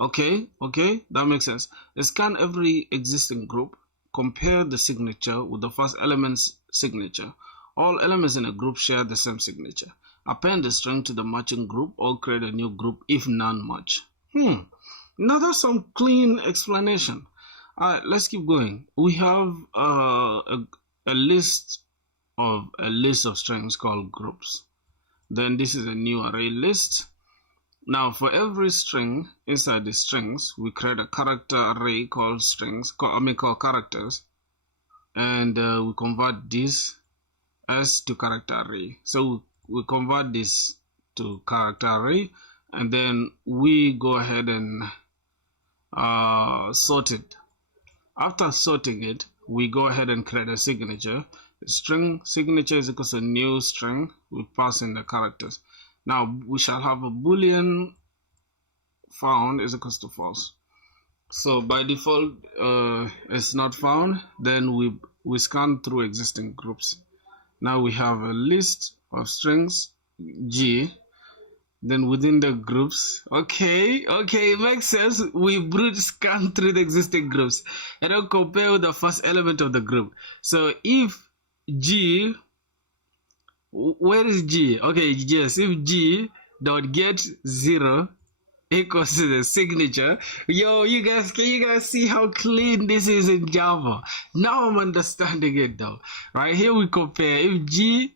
Okay, that makes sense. Scan every existing group, compare the signature with the first element's signature. All elements in a group share the same signature. Append the string to the matching group or create a new group if none match. Now that's some clean explanation. Alright, let's keep going. We have a list of strings called groups. Then this is a new array list. Now for every string inside the strings, we create a character array called called characters, and we convert this as to character array. So we convert this to character array, and then we go ahead and sort it. After sorting it, we go ahead and create a signature. The string signature is equal to a new string. We pass in the characters. Now we shall have a boolean found is equal to false. So by default, it's not found. Then we scan through existing groups. Now we have a list of strings G. Then within the groups, okay, it makes sense. We brute scan through the existing groups and then compare with the first element of the group. So if G, where is G? Okay, yes, if G dot get 0 equals to the signature, can you guys see how clean this is in Java? Now I'm understanding it though. Right here we compare. If G,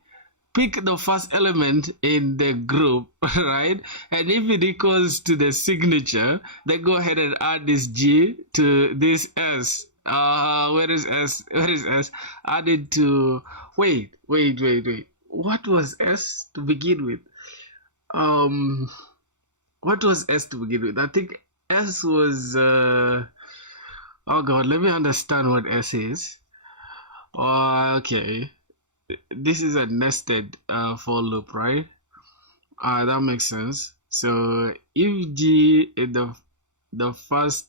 pick the first element in the group, right? And if it equals to the signature, then go ahead and add this G to this S. Where is S? Add it to, wait. What was S to begin with? What was S to begin with? I think S was, oh God, let me understand what S is. Okay. This is a nested for loop, right? That makes sense. So if G is the first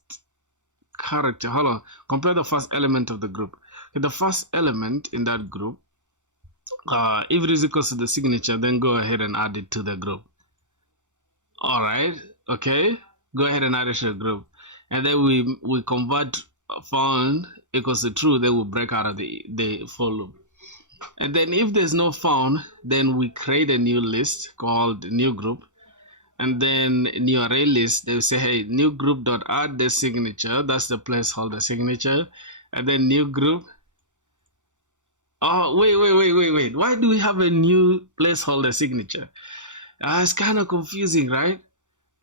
character, hold on, compare the first element of the group. Okay, the first element in that group, if it is equal to the signature, then go ahead and add it to the group. All right, okay, go ahead and add it to the group, and then we convert found equals to true. Then we break out of the for loop. And then if there's no found, then we create a new list called new group, and then new array list. They will say, hey, new group dot add the signature. That's the placeholder signature, and then new group. Oh wait. Why do we have a new placeholder signature? It's kind of confusing, right?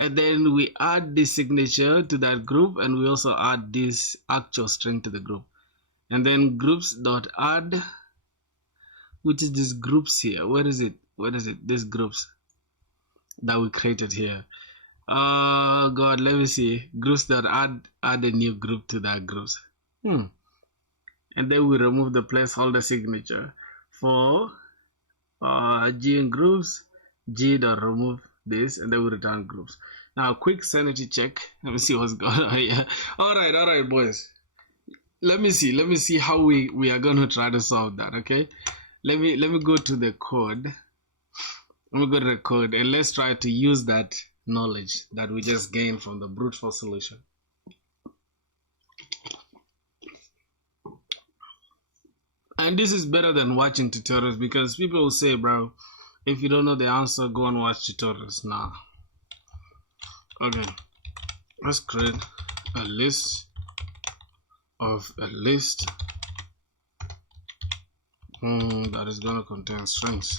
And then we add the signature to that group, and we also add this actual string to the group, and then groups dot add. Which is this groups here? Where is it? This groups that we created here. Oh God, let me see. Groups that add a new group to that groups. And then we remove the placeholder signature for G in groups. G dot remove this, and then we return groups. Now, quick sanity check. Let me see what's going on here. All right, boys. Let me see how we are going to try to solve that. Okay. Let me go to the code. Let me go to the code and let's try to use that knowledge that we just gained from the brute force solution. And this is better than watching tutorials, because people will say, bro, if you don't know the answer, go and watch tutorials. Nah. Okay. Let's create a list of a list that is going to contain strings,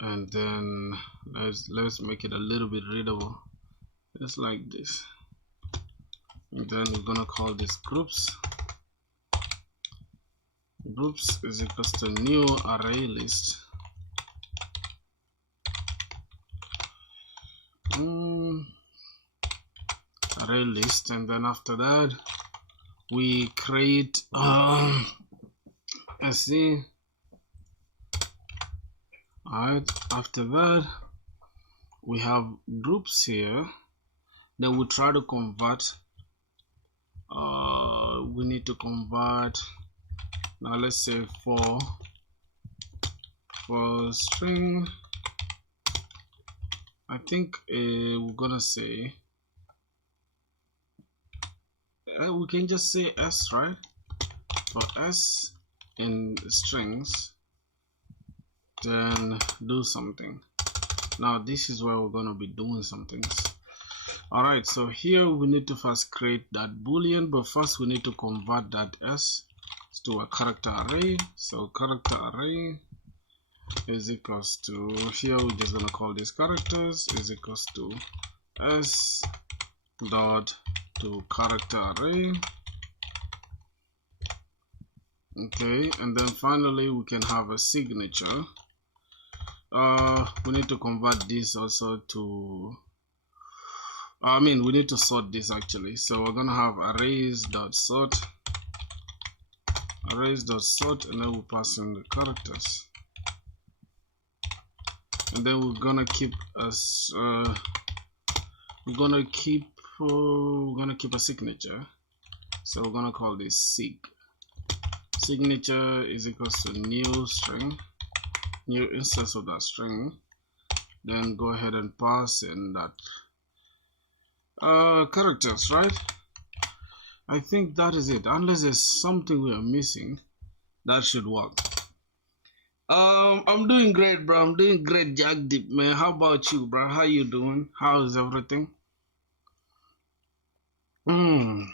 and then let's make it a little bit readable, just like this. And then we're going to call this groups. Groups is equals to new array list. Array list, and then after that we create let's see, Alright, after that we have groups here. Then we try to convert. We need to convert. Now let's say for string, I think we're gonna say we can just say s, right? For s in strings, then do something. Now this is where we're gonna be doing some things. Alright, so here we need to first create that boolean, but first we need to convert that s to a character array. So character array is equals to, here we're just gonna call these characters, is equals to s dot to character array. Okay, and then finally we can have a signature. We need to convert this also to, we need to sort this actually. So we're gonna have arrays.sort, and then we'll pass in the characters, and then we're gonna keep us we're gonna keep a signature. So we're gonna call this signature is equals to new string, new instance of that string. Then go ahead and pass in that characters, right? I think that is it, unless there's something we are missing. That should work. I'm doing great, bro. I'm doing great, Jack Deep, man. How about you, bro? How you doing? How is everything?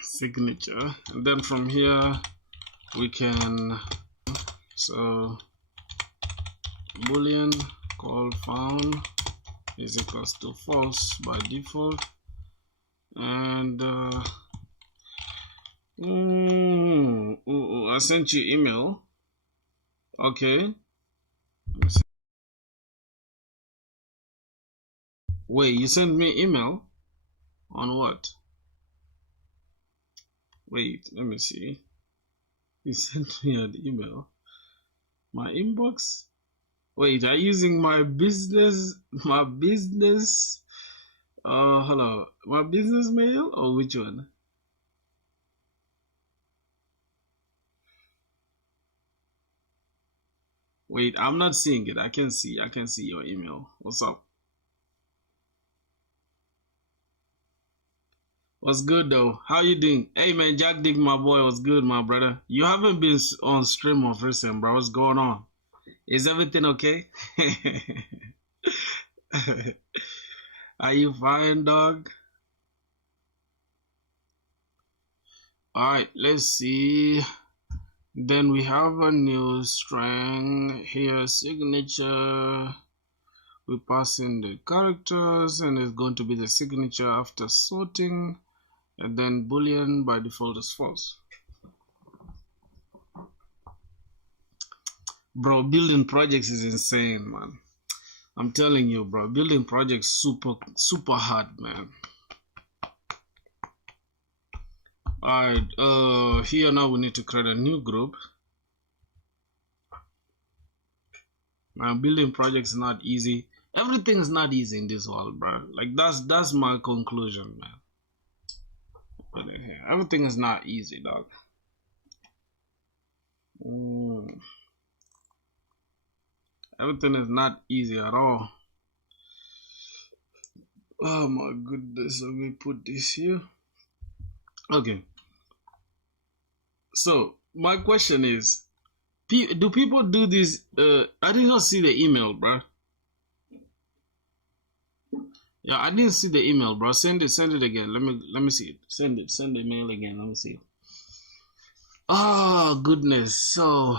Signature, and then from here we can, so boolean call found is equals to false by default, and I sent you email. Okay, wait, you sent me email on what? Wait, let me see. You sent me an email. My inbox? Wait, are you using my business hello, my business mail, or which one? Wait, I'm not seeing it. I can see your email. What's up? What's good though? How you doing? Hey man, Jack Dick, my boy. What's good, my brother? You haven't been on stream of recent, bro. What's going on? Is everything okay? Are you fine, dog? Alright, let's see. Then we have a new string here, signature. We pass in the characters, and it's going to be the signature after sorting. And then boolean by default is false. Bro, building projects is insane, man. I'm telling you, bro, building projects super hard, man. Alright, here now we need to create a new group. Now, building projects is not easy. Everything is not easy in this world, bro. Like that's my conclusion, man. Everything is not easy, dog. Everything is not easy at all. Oh my goodness, let me put this here. Okay. So my question is, do people do this? I did not see the email, bro. Yeah, I didn't see the email, bro. Send it again. Let me see it. Send the email again. Let me see it. Oh goodness. So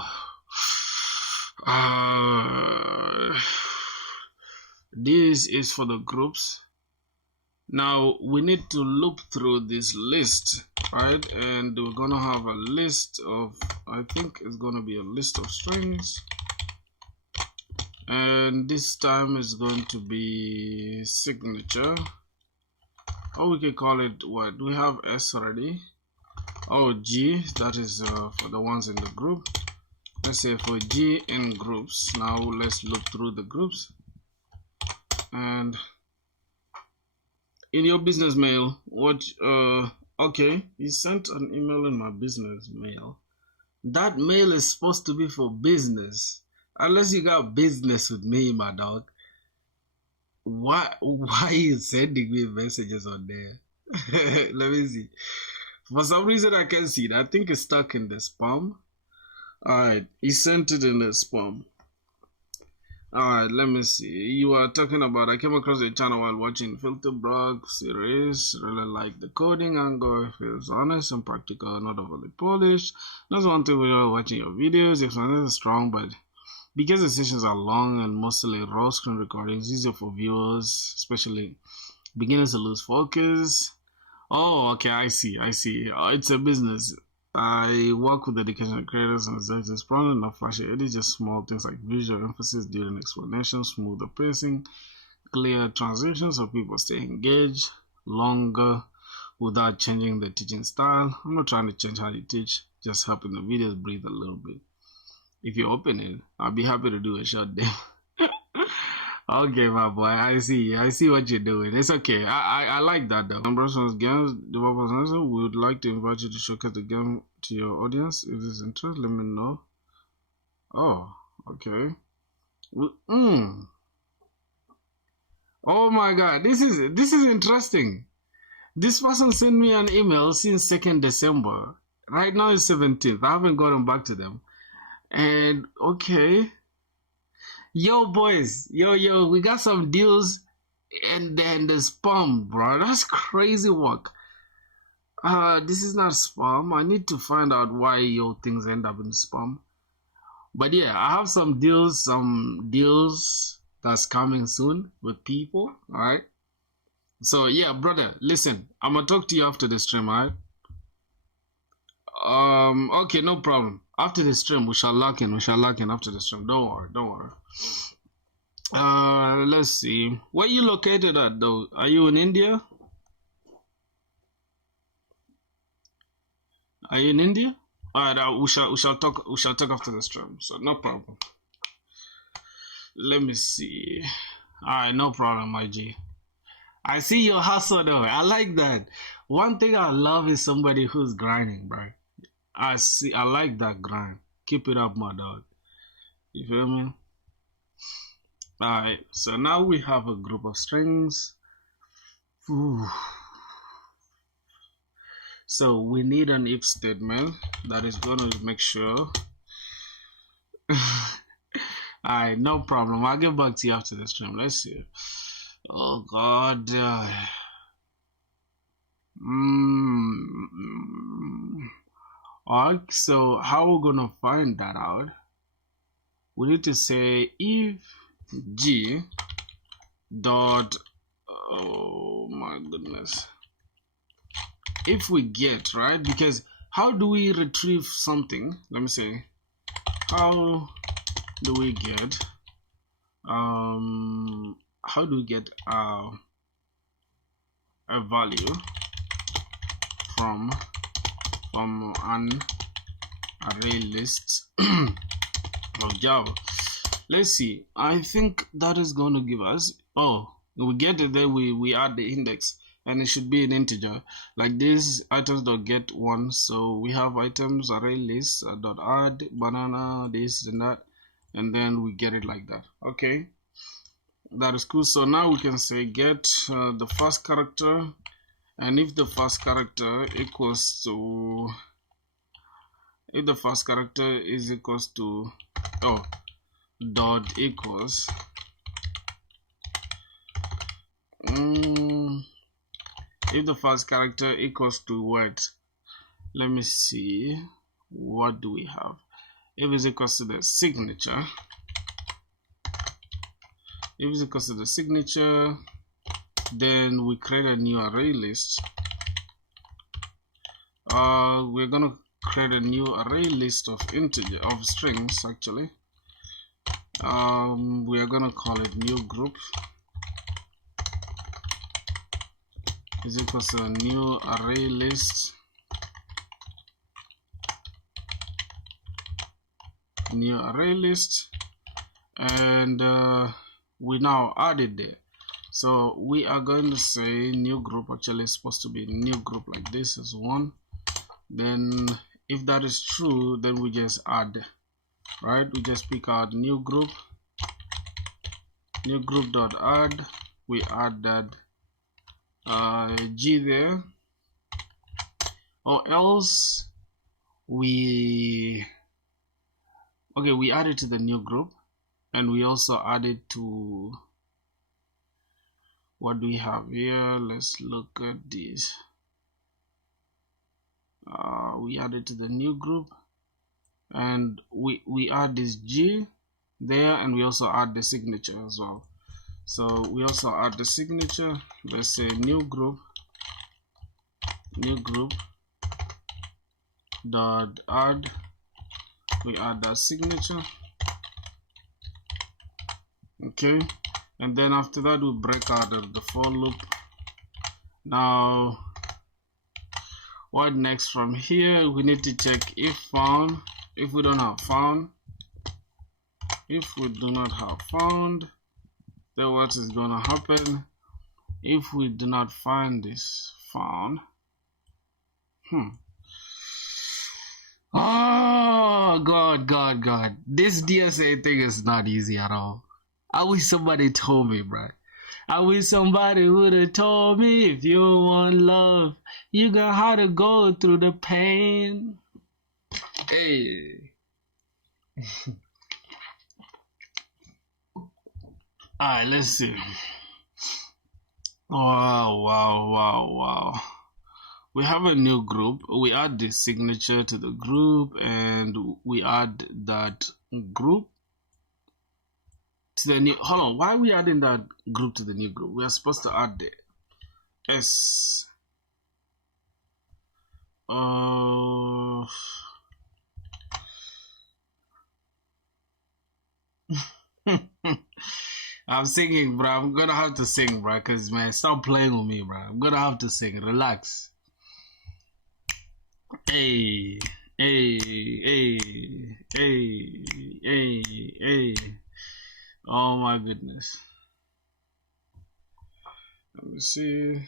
this is for the groups. Now we need to loop through this list, right? And we're gonna have a list of, I think it's gonna be a list of strings, and this time is going to be signature, or we can call it what? We have S already. Oh, G, that is for the ones in the group. let's say for G in groups. Now let's look through the groups. And in your business mail, what okay, you sent an email in my business mail. That mail is supposed to be for business. Unless you got business with me, my dog. Why are you sending me messages on there? Let me see. For some reason I can't see it. I think it's stuck in the spam. Alright, he sent it in the spam. Alright, let me see. You are talking about, I came across your channel while watching Filter Blog series. Really like the coding angle. It feels honest and practical, not overly polished. That's one thing we are watching your videos. Your explanation is strong, but because the sessions are long and mostly raw screen recordings, easier for viewers, especially beginners, to lose focus. Oh, okay, I see. It's a business. I work with educational creators and executives, probably not flashy edits, just small things like visual emphasis during explanation, smoother pacing, clear transitions so people stay engaged longer without changing the teaching style. I'm not trying to change how you teach, just helping the videos breathe a little bit. If you open it, I'll be happy to do a short demo. Okay, my boy, I see what you're doing. It's okay. I like that though. Games developers, we would like to invite you to showcase the game to your audience. If this is interesting, let me know. Oh, okay. Oh my God, this is interesting. This person sent me an email since 2nd December. Right now it's 17th. I haven't gotten back to them. And okay. Yo, boys, yo, we got some deals, and then the spam, bro. That's crazy work. This is not spam. I need to find out why your things end up in spam. But yeah, I have some deals that's coming soon with people. All right. So yeah, brother, listen, I'm gonna talk to you after the stream, all right? Okay, no problem. After the stream, we shall lock in after the stream. Don't worry. Let's see. Where you located at though? Are you in India? Are you in India? Alright, we shall talk after the stream. So no problem. Let me see. Alright, no problem, my G. I see your hustle though. I like that. One thing I love is somebody who's grinding, bro. I like that grind. Keep it up, my dog. You feel me? Alright, so now we have a group of strings. Ooh. So we need an if statement that is going to make sure. Alright, no problem. I'll get back to you after the stream. Let's see. Oh God. Alright, so how are we gonna find that out? We need to say if G dot, oh my goodness, if we get, right, because how do we retrieve something? Let me say, how do we get a value from an array list of Java? Let's see. I think that is going to give us, oh, we get it there, we add the index, and it should be an integer like this, items.get 1. So we have items array list dot add banana this and that, and then we get it like that. Okay, that is cool. So now we can say get the first character, and if the first character equals to, if the first character is equals to, oh, dot equals if the first character equals to what? Let me see, what do we have? If it's equals to the signature, then we create a new array list. We're gonna create a new array list of strings actually. We are gonna call it new group is equals to a new array list new array list, and we now add it there. So we are going to say new group. Actually, it's supposed to be new group like this is 1. Then if that is true, then we just add, right? We just pick out new group dot add. We add that G there, or else we add it to the new group, and we also add it to, what do we have here? Let's look at this. We add it to the new group, and we add this G there, and we also add the signature as well. So we also add the signature. Let's say new group dot add. We add that signature. Okay, and then after that we break out of the for loop. Now what next? From here we need to check if found. If we don't have found, if we do not have found, then what is gonna happen? If we do not find this found, oh God, this DSA thing is not easy at all. I wish somebody told me, bro. I wish somebody would have told me, if you want love, you gonna have to go through the pain. Hey. Alright, let's see. Wow. We have a new group. We add the signature to the group, and we add that group to the new. Hold on, why are we adding that group to the new group? We are supposed to add the S. I'm singing, bro. I'm gonna have to sing, bro, because, man, stop playing with me, bro. I'm gonna have to sing. Relax. Hey. Oh my goodness. Let me see.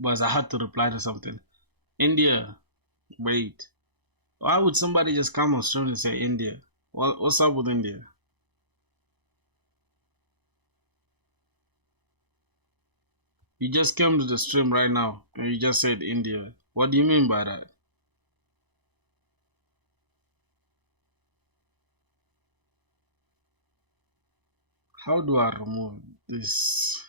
But I had to reply to something. India, wait. Why would somebody just come on stream and say India? What's up with India? You just came to the stream right now and you just said India. What do you mean by that? How do I remove this?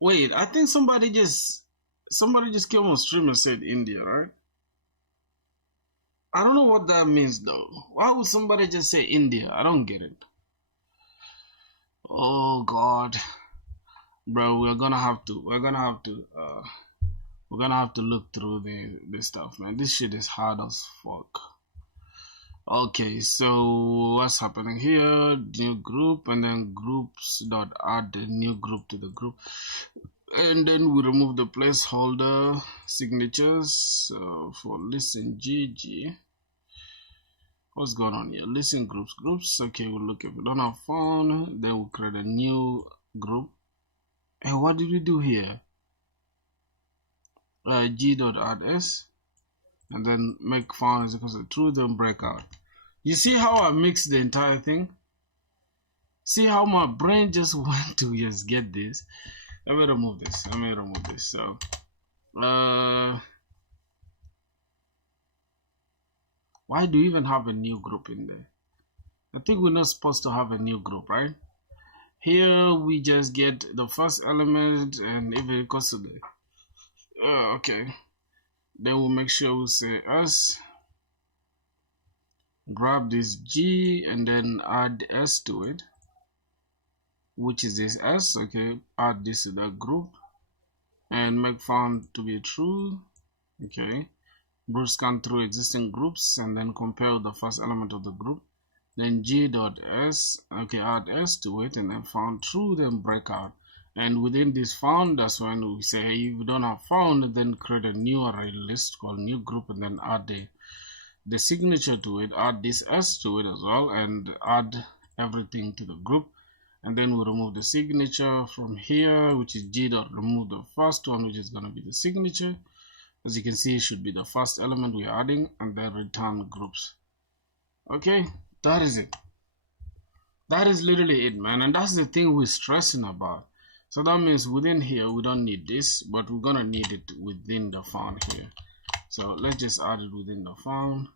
Wait, I think somebody just came on stream and said India, right? I don't know what that means though. Why would somebody just say India? I don't get it. Oh God, bro, we're gonna have to look through the stuff, man. This shit is hard as fuck. Okay, so what's happening here? New group, and then groups dot add the new group to the group, and then we remove the placeholder signatures for listen GG. What's going on here? Listen groups. Okay, we'll look. If we don't have found, then we'll create a new group. And what did we do here? G.add_s, and then make found is equal to true, then breakout. You see how I mixed the entire thing? See how my brain just went to just get this. Let me remove this. So why do you even have a new group in there? I think we're not supposed to have a new group, right? Here we just get the first element, and if it equals to the okay, then we'll make sure we say s, grab this G and then add S to it, which is this S. Okay, add this to the group and make found to be true. Okay, group scan through existing groups and then compare the first element of the group, then G.S, okay, add S to it, and then found true, then breakout. And within this found, that's when we say, hey, if you don't have found, then create a new array list called new group, and then add the signature to it, add this S to it as well, and add everything to the group. And then we remove the signature from here, which is G.remove the first one, which is going to be the signature. As you can see, it should be the first element we're adding, and then return groups. Okay, that is it. That is literally it, man. And that's the thing we're stressing about. So that means within here, we don't need this, but we're going to need it within the found here. So let's just add it within the found.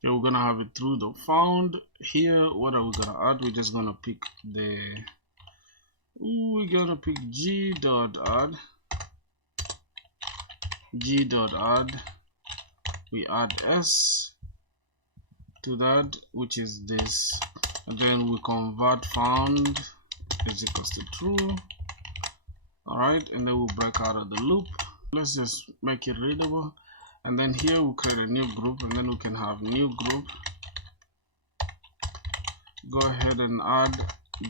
Okay, we're going to have it through the found. Here, what are we going to add? We're just going to pick the... we're going to pick G.add. G.add. We add S to that, which is this, and then we convert found is equals to true. All right, and then we'll break out of the loop. Let's just make it readable, and then here we'll create a new group, and then we can have new group. Go ahead and add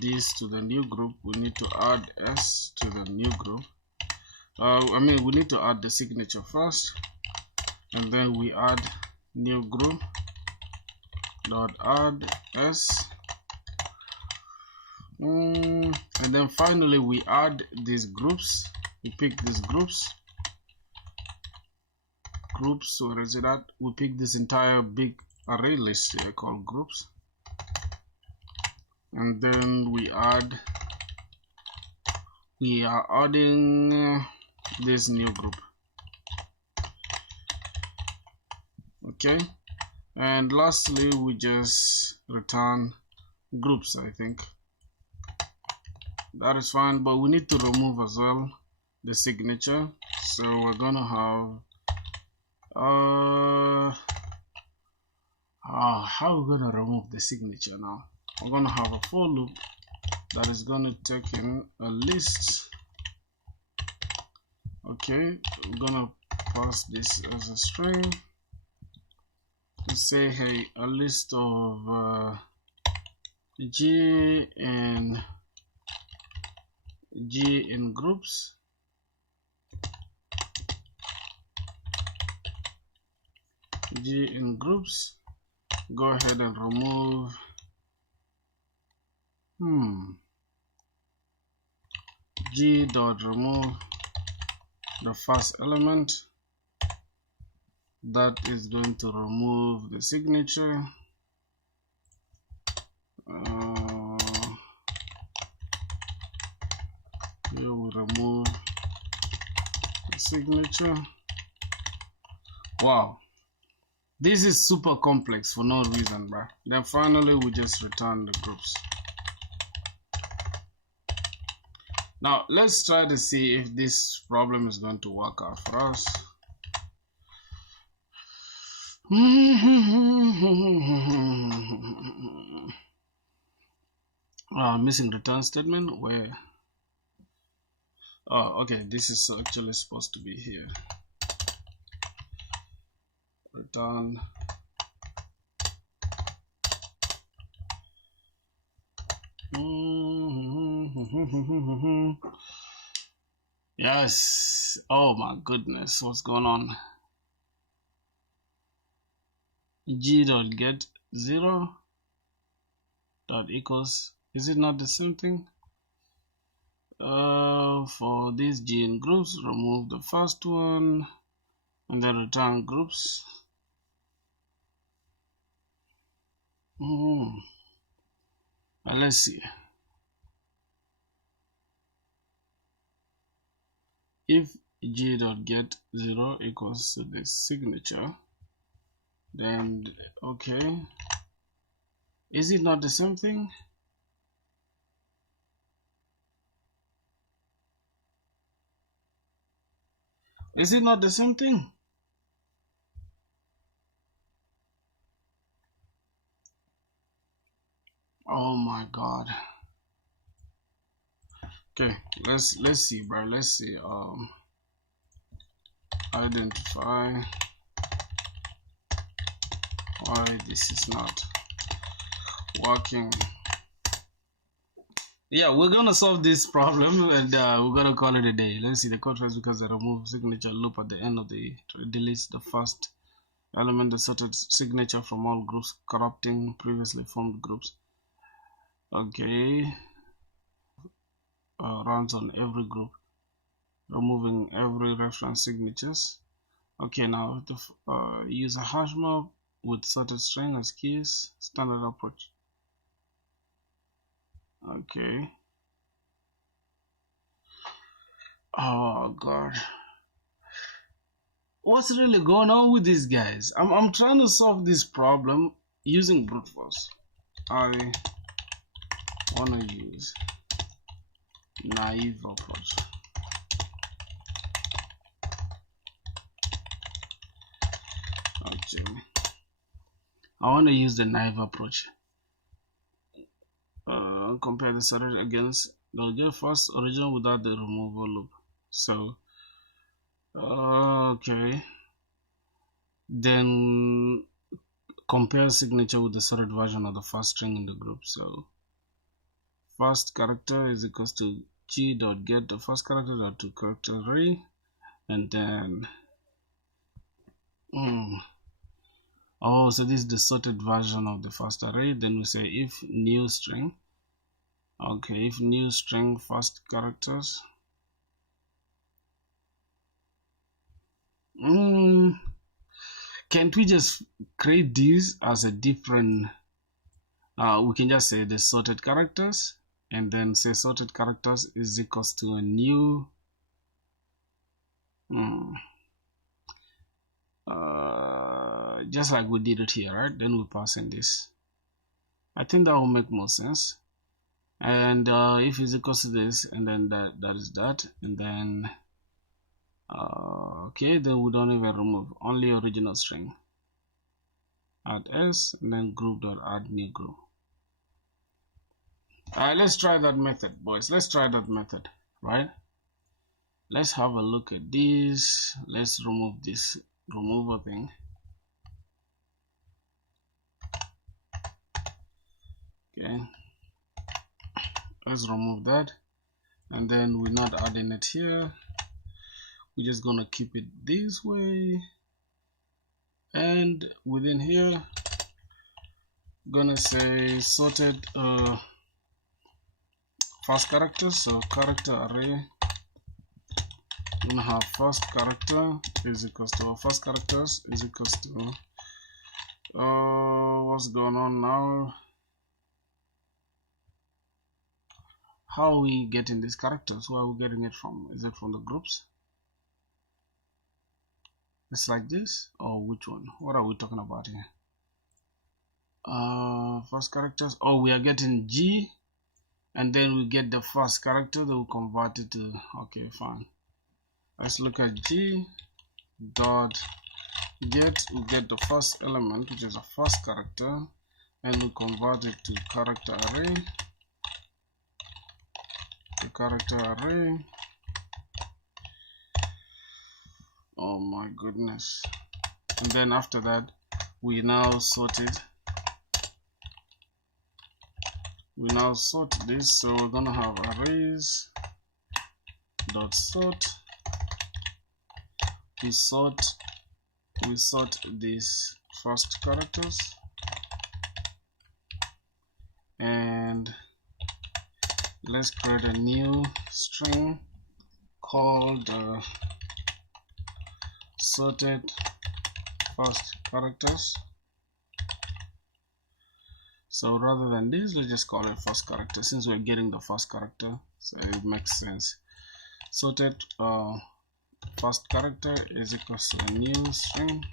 this to the new group. We need to add S to the new group. We need to add the signature first, and then we add new group dot add S, and then finally we add these groups. We pick these groups. Where is it at? We pick this entire big array list here called groups, and then we are adding this new group. Okay, and lastly we just return groups. I think that is fine, but we need to remove as well the signature. So we're gonna have how are we gonna remove the signature now? We're gonna have a for loop that is gonna take in a list. Okay, we're gonna pass this as a string to say, hey, a list of G in groups. G in groups. Go ahead and remove G.remove the first element. That is going to remove the signature. Here we remove the signature. Wow, this is super complex for no reason, bro. Then finally we just return the groups. Now let's try to see if this problem is going to work out for us. Missing return statement. Where? Oh, okay, this is actually supposed to be here. Return yes, Oh my goodness, what's going on? G dot get 0 dot equals, is it not the same thing? For these gene groups, remove the first one and then return groups. Let's see. If G dot get 0 equals to the signature, then okay, is it not the same thing? Is it not the same thing? Oh my god. Okay, let's see, bro. Let's see. Identify why this is not working. Yeah, we're gonna solve this problem and we're gonna call it a day. Let's see the code fails because the remove signature loop at the end of the deletes the first element, the sorted signature from all groups, corrupting previously formed groups. Okay, runs on every group, removing every reference signatures. Okay, now the use a hash map with sorted string as keys, standard approach. Okay. Oh god, what's really going on with these guys? I'm trying to solve this problem using brute force. I wanna use naive approach. Actually, I want to use the naive approach. Compare the sorted against the first original without the removal loop. So okay, then compare signature with the sorted version of the first string in the group. So first character is equals to g dot get the first character dot to character array, and then oh, so this is the sorted version of the first array. Then we say if new string. Okay, if new string first characters. Can't we just create these as a different? We can just say the sorted characters, and then say sorted characters is equals to a new. Just like we did it here, right? Then we pass in this. I think that will make more sense. And if it's equals to this, and then that is that, and then okay, then we don't even remove, only original string. Add s, and then group dot add new group. Let's try that method, boys. Let's try that method, right? Let's have a look at this. Let's remove this remover thing. Okay, let's remove that, and then we're not adding it here. We're just gonna keep it this way, and within here gonna say sorted first character. So character array, gonna have first character is equals to first characters is equals to what's going on now? How are we getting these characters? Where are we getting it from? Is it from the groups? It's like this, or which one? What are we talking about here? First characters. Oh, we are getting G, and then we get the first character that will convert it to. Okay, fine. Let's look at G dot get. We get the first element, which is a first character, and we convert it to character array. The character array. Oh my goodness. And then after that, we now sort it. We now sort this, so we're gonna have arrays dot sort we sort these first characters, and let's create a new string called sorted first characters. So rather than this, let's just call it first character, since we're getting the first character, so it makes sense. Sorted first character is equals to a new string,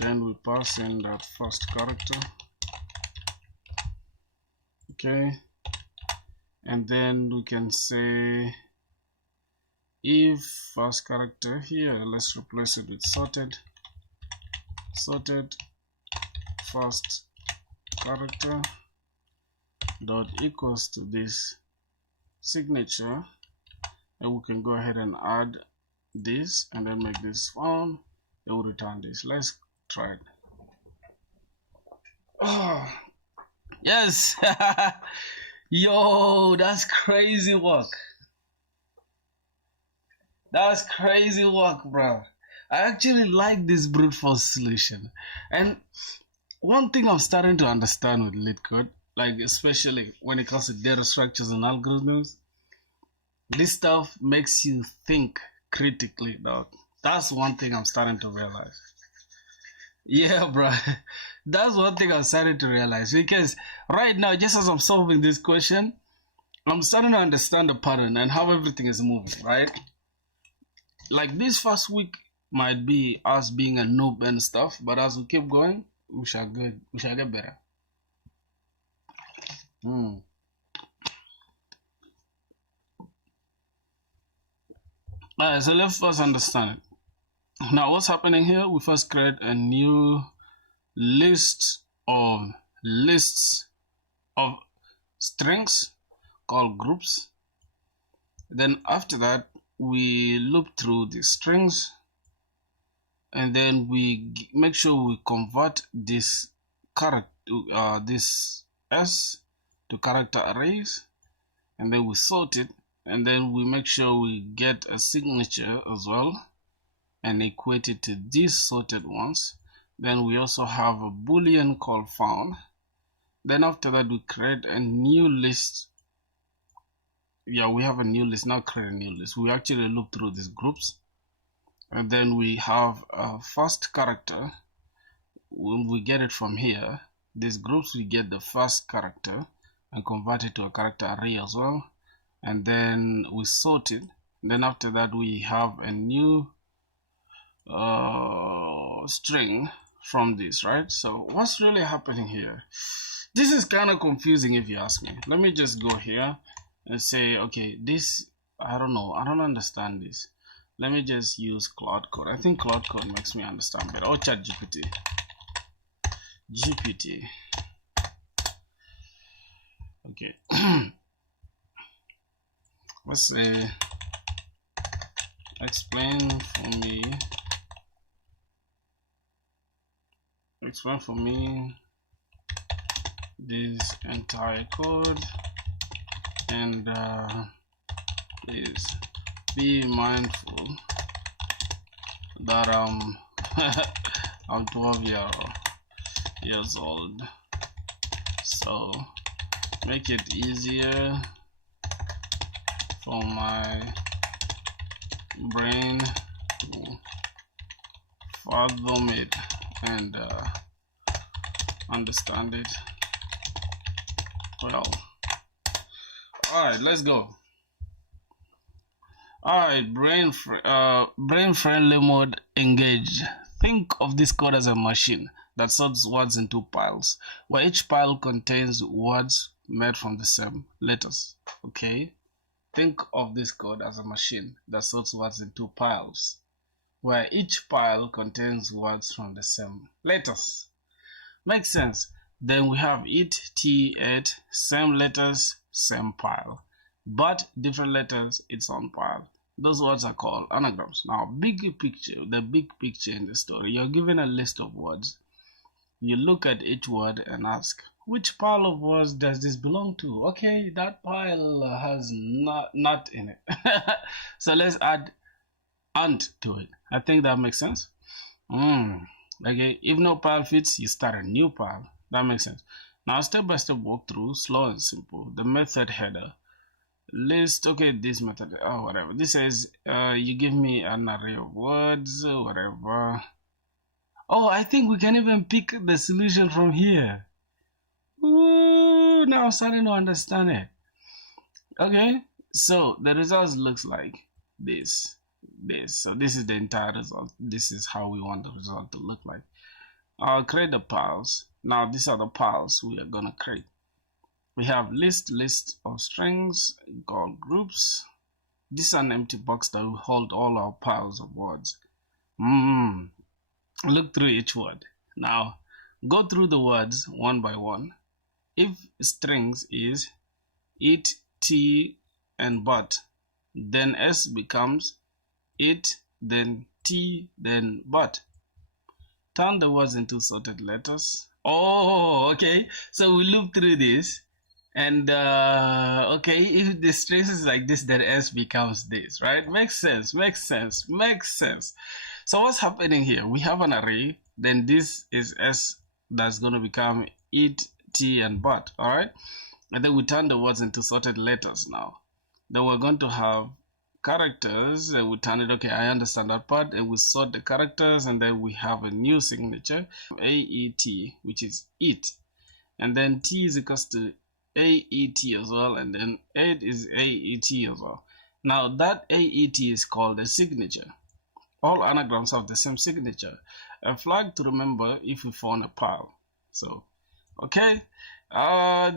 then we pass in that first character, okay, and then we can say if first character here, let's replace it with sorted first character dot equals to this signature, and we can go ahead and add this and then make this found. It will return this. Let's try it. Oh yes. Yo, that's crazy work. That's crazy work, bro. I actually like this brute force solution. And one thing I'm starting to understand with LeetCode, like especially when it comes to data structures and algorithms, this stuff makes you think critically, dog. That's one thing I'm starting to realize. Yeah, bro. That's one thing I'm starting to realize, because right now, just as I'm solving this question, I'm starting to understand the pattern and how everything is moving, right? Like this first week might be us being a noob and stuff, but as we keep going, we shall get better. Alright, so let's first understand it. Now what's happening here? We first create a new list of lists of strings called groups. Then after that, we loop through the strings, and then we make sure we convert this character, this S to character arrays, and then we sort it, and then we make sure we get a signature as well and equate it to these sorted ones. Then we also have a boolean called found. Then after that, we create a new list. Yeah, we have a new list. Now create a new list. We actually loop through these groups, and then we have a first character. When we get it from here, these groups, we get the first character and convert it to a character array as well, and then we sort it. Then after that, we have a new string from this, right? So what's really happening here? This is kind of confusing if you ask me. Let me just go here and say, okay, this, I don't know, I don't understand this. Let me just use Cloud Code. I think Cloud Code makes me understand better. Or ChatGPT. GPT. Okay. Let's say, explain for me this entire code, and please be mindful that I'm 12 years old, so make it easier for my brain to fathom it and understand it well. Alright, let's go. Alright, brain friendly mode engage. Think of this code as a machine that sorts words into piles, where each pile contains words made from the same letters. Okay, think of this code as a machine that sorts words into piles, where each pile contains words from the same letters. Makes sense. Then we have it, T8, same letters, same pile, but different letters, its own pile. Those words are called anagrams. Now, the big picture in the story, you're given a list of words. You look at each word and ask, which pile of words does this belong to? Okay, that pile has not in it. So let's add and to it. I think that makes sense. Okay, if no pile fits, you start a new pile. That makes sense. Now step by step walkthrough, slow and simple. The method header. List, okay, this method, oh, whatever. This says you give me an array of words, whatever. Oh, I think we can even pick the solution from here. Ooh, now I'm starting to understand it. Okay, so the results looks like this. So this is the entire result. This is how we want the result to look like. I'll create the piles. Now these are the piles we are gonna create. We have list of strings called groups. This is an empty box that will hold all our piles of words. Look through each word. Now go through the words one by one. If strings is it, t, and but, then s becomes it, then t, then but. Turn the words into sorted letters. Oh, okay. So we loop through this. And okay, if the strings is like this, then s becomes this, right? Makes sense. So what's happening here? We have an array, then this is s that's going to become it, t, and but, all right? And then we turn the words into sorted letters now. Then we're going to have characters, and we turn it, okay, I understand that part, and we sort the characters, and then we have a new signature, AET, which is it. And then t is equals to AET as well, and then 8 is AET as well. Now that AET is called a signature. All anagrams have the same signature. A flag to remember if we found a pile. So, okay.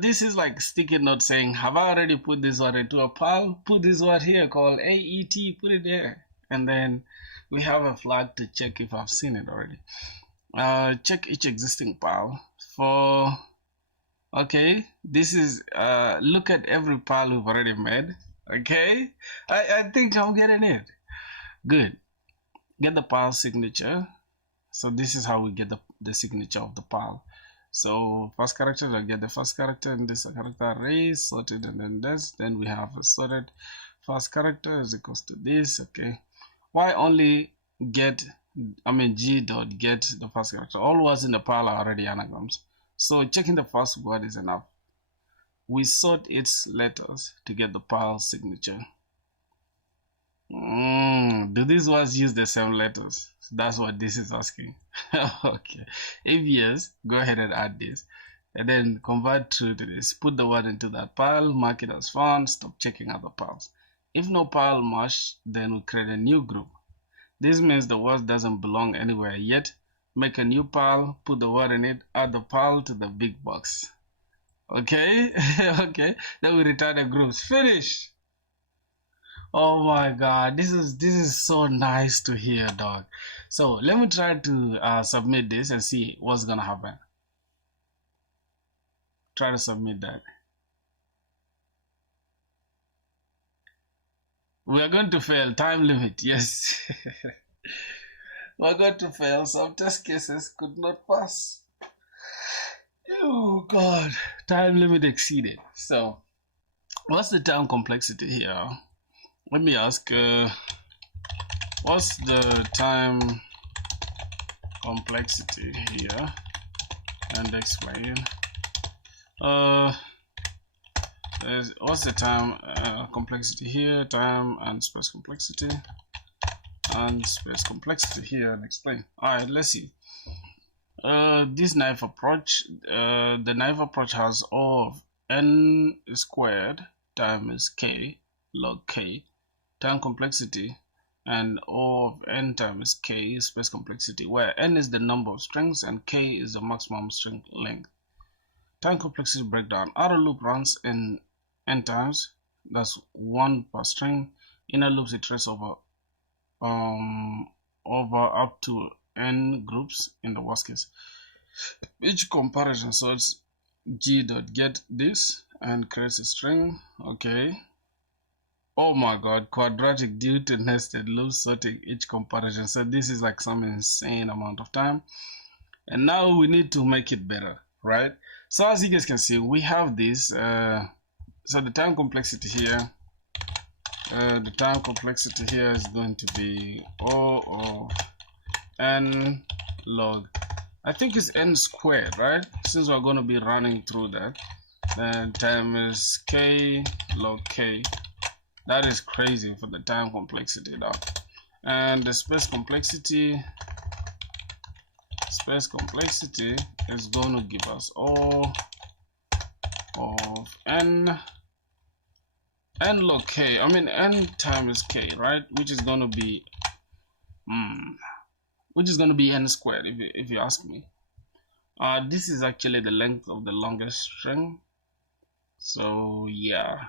This is like sticky note saying, have I already put this word into a pile? Put this word here called AET, put it there. And then we have a flag to check if I've seen it already. Check each existing pile for... Okay, this is look at every pile we've already made. Okay, I think I'm getting it. Good. Get the pile signature. So this is how we get the signature of the pile. So first character, I get the first character in this character array, sorted, and then this. Then we have a sorted first character is equals to this. Okay, why only get, g dot get the first character? All words in the pile are already anagrams. So checking the first word is enough. We sort its letters to get the pile signature. Do these words use the same letters? That's what this is asking. Okay. If yes, go ahead and add this. And then convert true to this. Put the word into that pile, mark it as found, stop checking other piles. If no pile match, then we create a new group. This means the word doesn't belong anywhere yet. Make a new pile, put the word in it, add the pile to the big box. Okay, okay. Then we return the groups. Finish. Oh my God, this is so nice to hear, dog. So let me try to submit this and see what's gonna happen. Try to submit that. We are going to fail. Time limit. Yes. We're going to fail. Some test cases could not pass. Oh God, time limit exceeded. So what's the time complexity here? Let me ask, what's the time complexity here? And explain. What's the time complexity here? Time and space complexity. And space complexity here, and explain. All right, let's see. This naive approach, the naive approach has O of n squared times k log k time complexity, and O of n times k is space complexity, where n is the number of strings and k is the maximum string length. Time complexity breakdown. Outer loop runs in n times, that's 1 per string. Inner loops iterates over up to n groups in the worst case. Each comparison, so it's g dot get this and creates a string. Okay. Oh my God, quadratic due to nested loops sorting each comparison. So this is like some insane amount of time. And now we need to make it better, right? So as you guys can see, we have this. So the time complexity here The time complexity here is going to be O of n log, I think it's n squared, right? Since we're going to be running through that, then time is k log k. That is crazy for the time complexity now. And the space complexity is going to give us O of n log k. I mean n times k, right? Which is going to be n squared if you ask me. This is actually the length of the longest string. So yeah.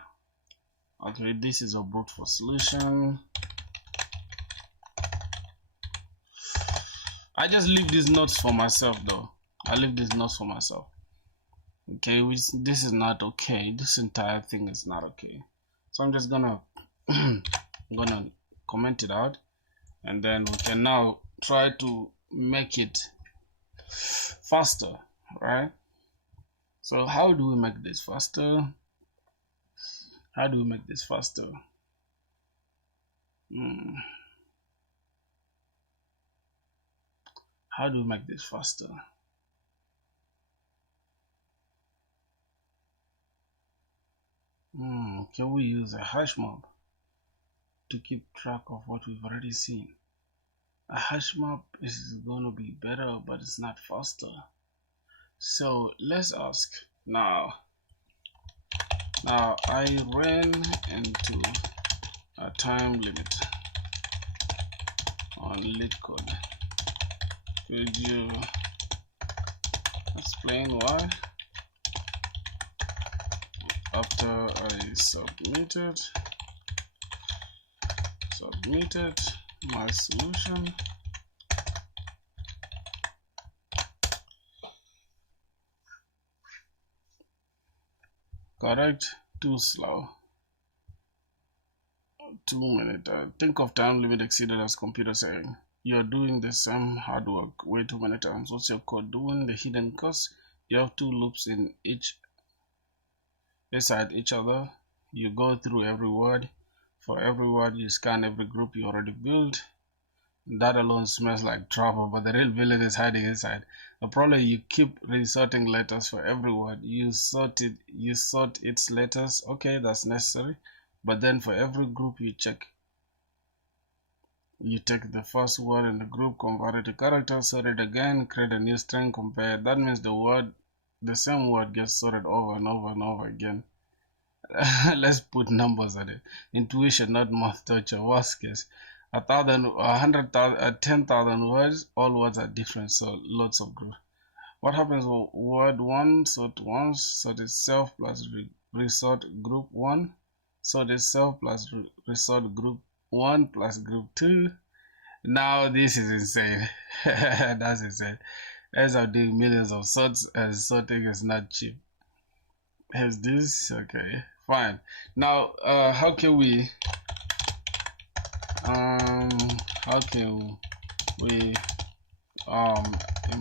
Okay, this is a brute force solution. I just leave these notes for myself though. I leave these notes for myself. Okay, this is not okay. This entire thing is not okay. So I'm just gonna comment it out, and then we can now try to make it faster, right? So how do we make this faster? How do we make this faster? How do we make this faster? Can we use a hash map to keep track of what we've already seen? A hash map is going to be better, but it's not faster. So let's ask now I ran into a time limit on LeetCode. Could you explain why? After I submitted my solution, correct, too slow, 2 minutes. Think of time limit exceeded as computer saying you're doing the same hard work way too many times. What's your code doing? The hidden cost. You have two loops in each beside each other. You go through every word. For every word, you scan every group you already built. That alone smells like trouble, but the real villain is hiding inside. The problem, you keep resorting letters for every word. You sort its letters. Okay, that's necessary. But then for every group you check, you take the first word in the group, convert it to character, sort it again, create a new string, compare. That means the same word gets sorted over and over and over again. Let's put numbers at it. Intuition, not math torture. Worst case, 1,000, 100,000, 10,000 words. All words are different, so lots of groups. What happens? Word 1 sort once, sort itself plus resort group 1, sort itself plus resort group 1 plus group 2. Now this is insane. That's insane. As I'm doing millions of sorts, and sorting is not cheap. Has this? Okay, fine. Now how can we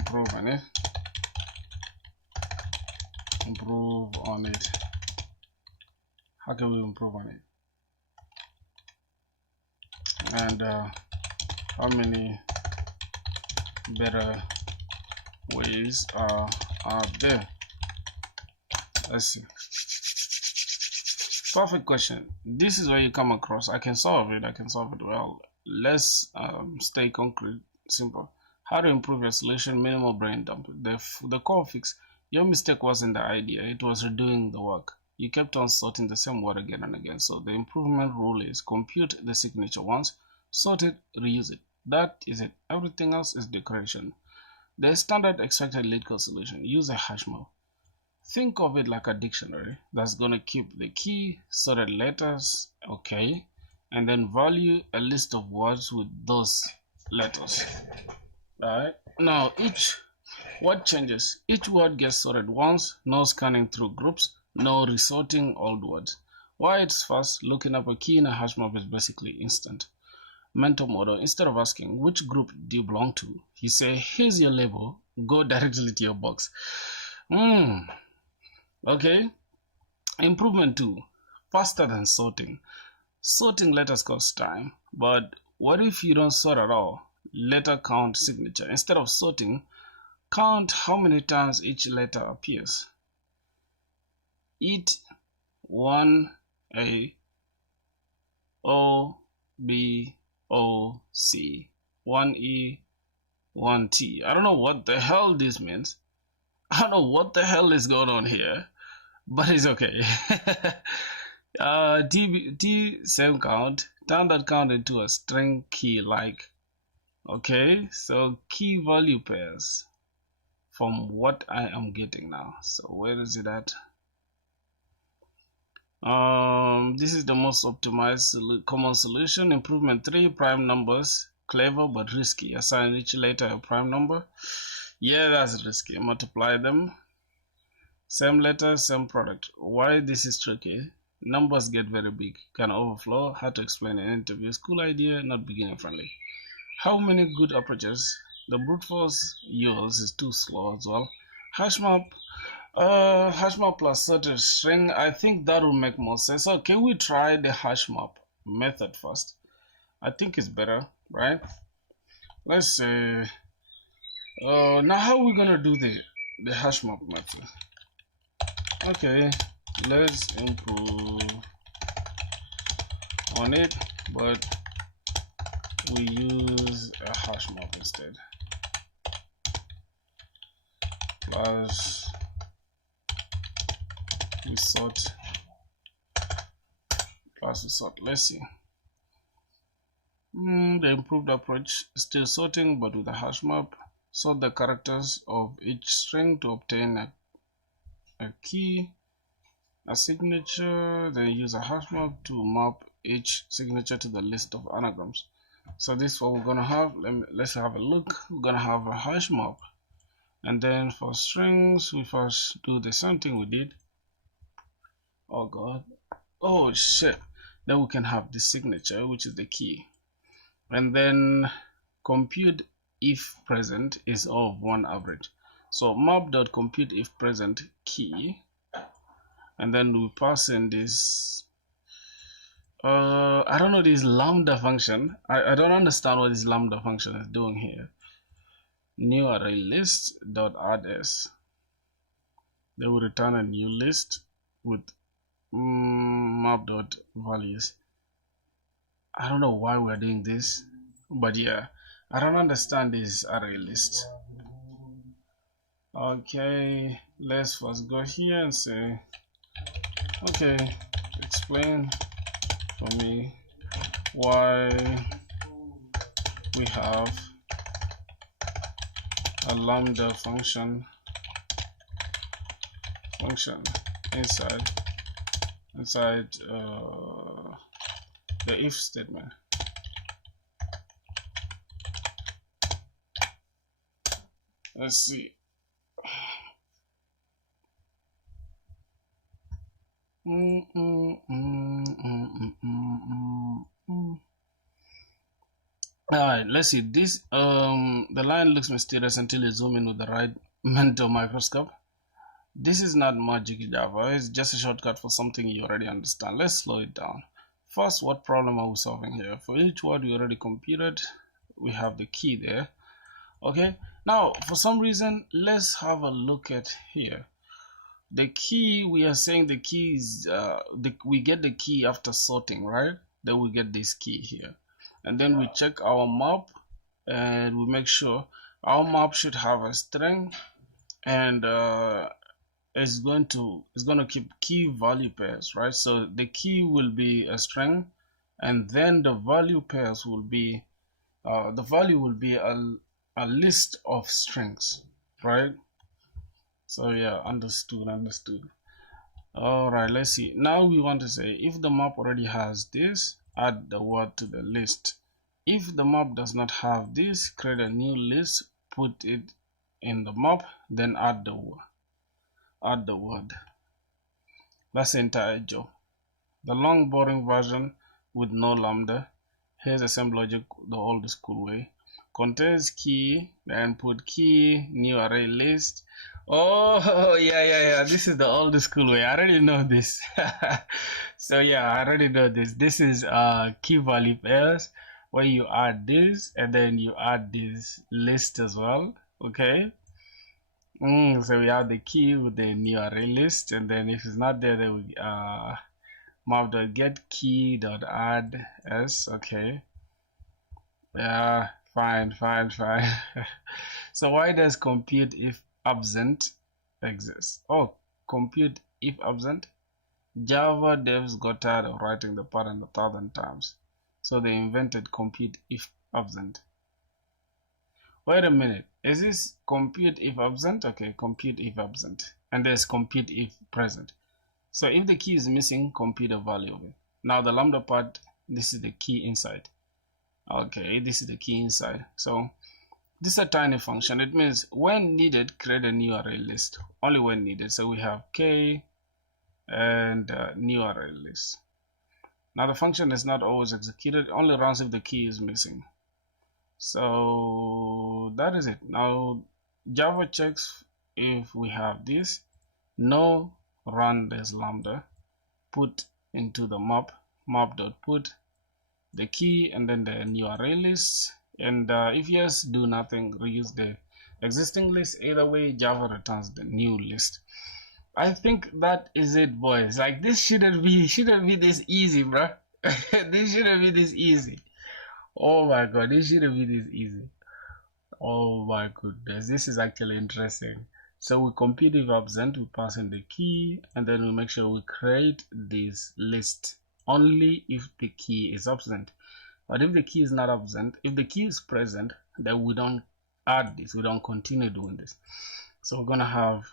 improve on it? How can we improve on it? And how many better ways are there? Let's see. Perfect question. This is where you come across. I can solve it well. Let's stay concrete, simple. How to improve your solution, minimal brain dump. The core fix. Your mistake wasn't the idea, it was redoing the work. You kept on sorting the same word again and again. So the improvement rule is compute the signature once, sort it, reuse it. That is it. Everything else is decoration. The standard expected LeetCode solution. Use a hash map. Think of it like a dictionary that's going to keep the key, sorted letters, okay, and then value a list of words with those letters. Alright. Now what changes? Each word gets sorted once, no scanning through groups, no resorting old words. Why it's fast? Looking up a key in a hash map is basically instant. Mental model, instead of asking which group do you belong to, you say here's your label, go directly to your box. Okay. Improvement 2, faster than sorting. Sorting letters costs time, but what if you don't sort at all? Letter count signature. Instead of sorting, count how many times each letter appears. It 1A O B O C 1E 1T. I don't know what the hell this means. I don't know what the hell is going on here, but it's okay. T same count. Turn that count into a string key like. Okay, so key value pairs from what I am getting now. So where is it at? This is the most optimized common solution. Improvement 3, prime numbers. Clever but risky. Assign each letter a prime number. Yeah, that's risky. Multiply them. Same letter, same product. Why this is tricky? Numbers get very big, can overflow. Hard to explain in interviews. Cool idea, not beginner friendly. How many good approaches? The brute force yours is too slow as well. Hashmap. Hashmap plus sorted string. I think that will make more sense. So can we try the hashmap method first? I think it's better, right? Let's say. Now how are we gonna do the hashmap method? Okay, let's improve on it, but we use a hashmap instead. Plus we sort. Let's see. The improved approach is still sorting, but with a hash map. Sort the characters of each string to obtain a key, a signature, then use a hash map to map each signature to the list of anagrams. So this is what we're gonna have. Let's have a look. We're gonna have a hash map, and then for strings we first do the same thing we did. Oh god, oh shit. Then we can have the signature, which is the key, and then compute if present is of one average. So map.compute if present key, and then we pass in this I don't know, this lambda function. I don't understand what this lambda function is doing here. New array list dot add s. They will return a new list with map dot values. I don't know why we're doing this, but yeah, I don't understand this array list. Okay, let's first go here and say, okay, explain for me why we have a lambda function inside the if statement. Let's see. Alright, let's see. This the line looks mysterious until you zoom in with the right mental microscope. This is not magic Java, it's just a shortcut for something you already understand. Let's slow it down. First, what problem are we solving here? For each word we already computed, we have the key there. Okay, now for some reason, let's have a look at here. The key, we are saying the key is we get the key after sorting, right? Then we get this key here, and then we check our map and we make sure our map should have a string, and it's going to keep key value pairs, right? So the key will be a string, and then the value pairs will be the value will be a list of strings, right? So yeah, understood. All right, let's see. Now we want to say if the map already has this, add the word to the list. If the map does not have this, create a new list, put it in the map, then add the word. That's the entire job. The long boring version with no lambda. Here's the same logic the old school way. Contains key, then put key, new array list. Oh yeah, this is the old school way. I already know this. So yeah, I already know this. This is key value pairs where you add this and then you add this list as well. Okay. So we have the key with the new array list, and then if it's not there, then we map.get key dot add s. Okay. Yeah, fine. So why does compute if absent exist? Oh, compute if absent. Java devs got tired of writing the pattern 1,000 times, so they invented compute if absent. Wait a minute, is this compute if absent? Okay, compute if absent, and there's compute if present. So if the key is missing, compute the value of it. Now the lambda part, this is the key inside. Okay, this is the key inside. So this is a tiny function. It means when needed, create a new array list. Only when needed. So we have k and new array list. Now the function is not always executed, it only runs if the key is missing. So that is it. Now Java checks if we have this. No, run this lambda, put into the map.put the key and then the new array list. And if yes, do nothing, reuse the existing list. Either way, Java returns the new list. I think that is it, boys. Like, this shouldn't be this easy, bro. This shouldn't be this easy. Oh my god, this shouldn't be this easy. Oh my goodness, this is actually interesting. So we compute if absent, we pass in the key, and then we make sure we create this list only if the key is absent. But if the key is not absent, if the key is present, then we don't add this, we don't continue doing this. So we're gonna have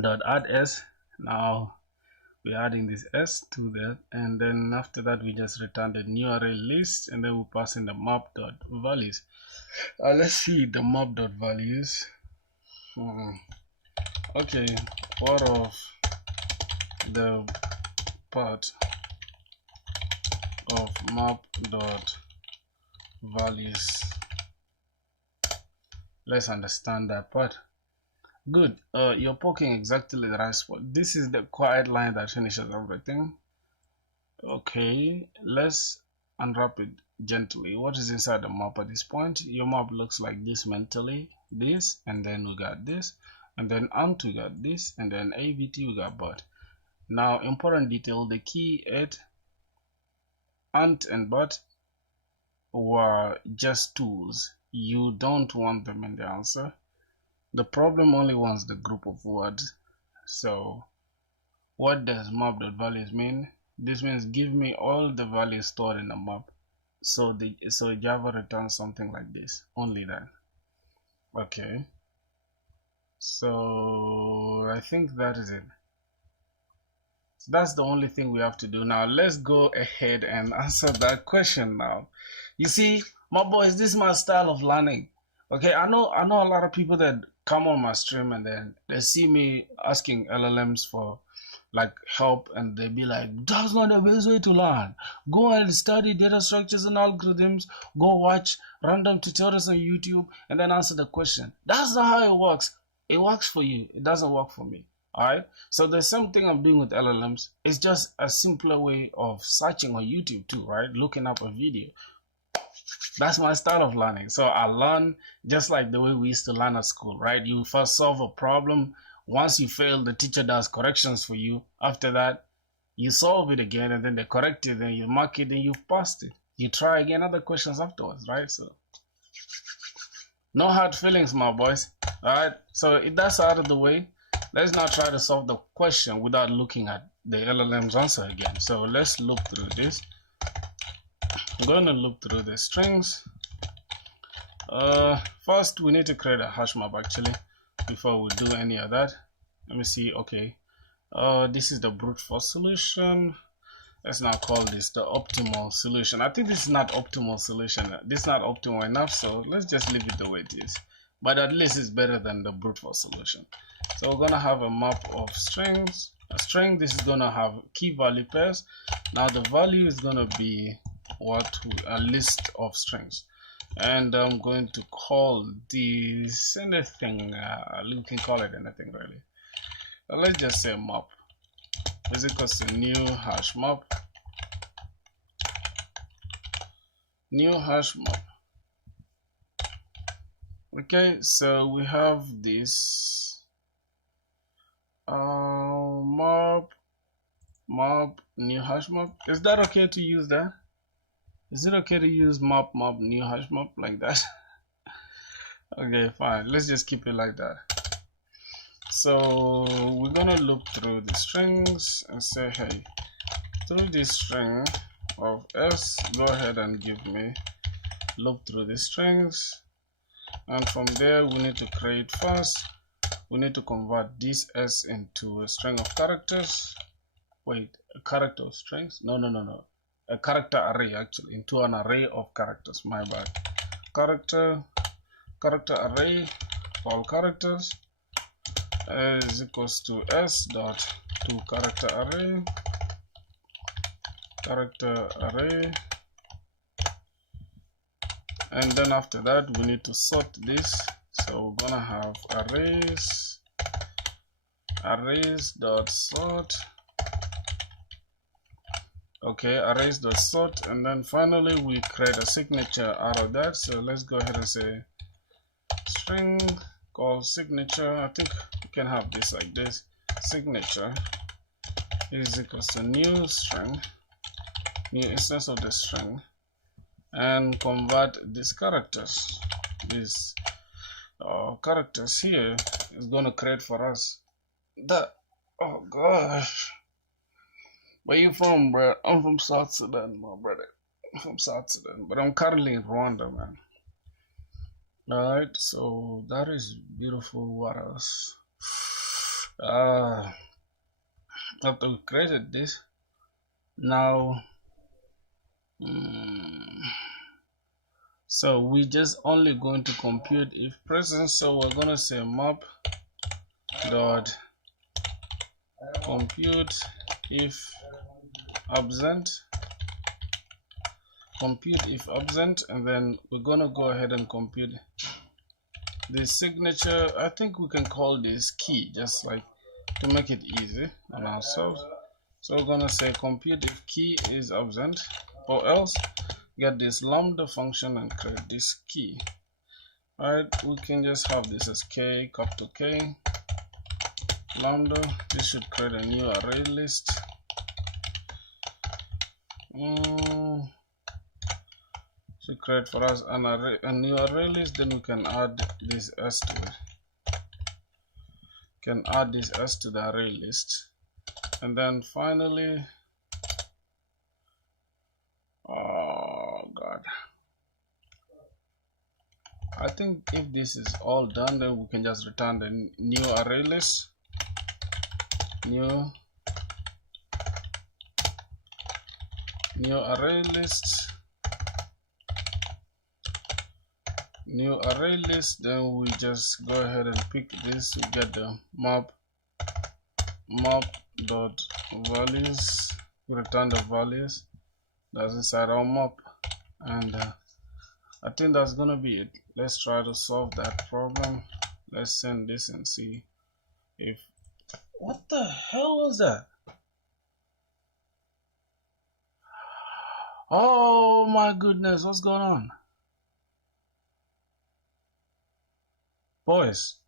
dot add s. Now we're adding this s to that, and then after that we just return the new array list, and then we pass in the map.values. Let's see the map.values. Okay, what of the part of map.values? Let's understand that part. Good. You're poking exactly the right spot. This is the quiet line that finishes everything. Okay, let's unwrap it gently. What is inside the map at this point? Your map looks like this mentally. This, and then we got this, and then ant we got this, and then ABT we got but. Now, important detail, the key at ant and but were just tools. You don't want them in the answer. The problem only wants the group of words. So what does map.values mean? This means give me all the values stored in the map. So Java returns something like this, only that. Okay, so I think that is it. So that's the only thing we have to do now. Let's go ahead and answer that question now. You see, my boys, this is my style of learning. Okay, I know a lot of people that come on my stream and then they see me asking LLMs for like help, and they be like, that's not the best way to learn. Go and study data structures and algorithms, go watch random tutorials on YouTube and then answer the question. That's not how it works. It works for you, it doesn't work for me. Alright, so the same thing I'm doing with LLMs. It's just a simpler way of searching on YouTube too, right? Looking up a video. That's my style of learning. So I learn just like the way we used to learn at school, right? You first solve a problem. Once you fail, the teacher does corrections for you. After that, you solve it again, and then they correct it, and you mark it, and you've passed it. You try again, other questions afterwards, right? So no hard feelings, my boys. All right, so if that's out of the way, let's now try to solve the question without looking at the LLM's answer again. So let's look through this. I'm going to look through the strings. First, we need to create a hash map actually before we do any of that. Let me see. Okay, this is the brute force solution. Let's now call this the optimal solution. I think this is not optimal solution. This is not optimal enough, so let's just leave it the way it is. But at least it's better than the brute force solution. So we're gonna have a map of strings. A string, this is gonna have key value pairs. Now the value is gonna be a list of strings, and I'm going to call this anything. You can call it anything really. Let's just say map. is equals to new hash map. New hash map. Okay, so we have this map new hash map. Is that okay to use that? Is it okay to use map new hash map like that? Okay, fine. Let's just keep it like that. So we're gonna look through the strings and say, hey, through this string of s, go ahead and give me look through the strings, and from there we need to create first. We need to convert this s into a string of characters. Wait, a character of strings? No. A character array, actually, into an array of characters. My bad. Character array for all characters is equals to s dot to character array, and then after that we need to sort this. So we're gonna have arrays dot sort. Okay, arrays dot sort, and then finally we create a signature out of that. So let's go ahead and say string called signature. I think we can have this like this. Signature is equals to new string, new instance of the string, and convert these characters. These characters here is going to create for us that. Oh gosh, where you from, bro? I'm from South Sudan, my brother. I'm from South Sudan, but I'm currently in Rwanda, man. Alright, so that is beautiful. What else? After we created this, now so we just only going to compute if present. So we're gonna say map dot compute if absent, and then we're gonna go ahead and compute the signature. I think we can call this key, just like to make it easy on ourselves. So we're gonna say compute if key is absent, or else get this lambda function and create this key. Alright, we can just have this as k, capital K, lambda. This should create a new array list. Should create for us a new array list. Then we can add this s to it. Can add this s to the array list, and then finally, oh god, I think if this is all done, then we can just return the new array list. New array list. Then we just go ahead and pick this. We get the map dot values. We return the values that's inside our map, and I think that's gonna be it. Let's try to solve that problem. Let's send this and see if, what the hell was that? Oh my goodness, what's going on? Boys,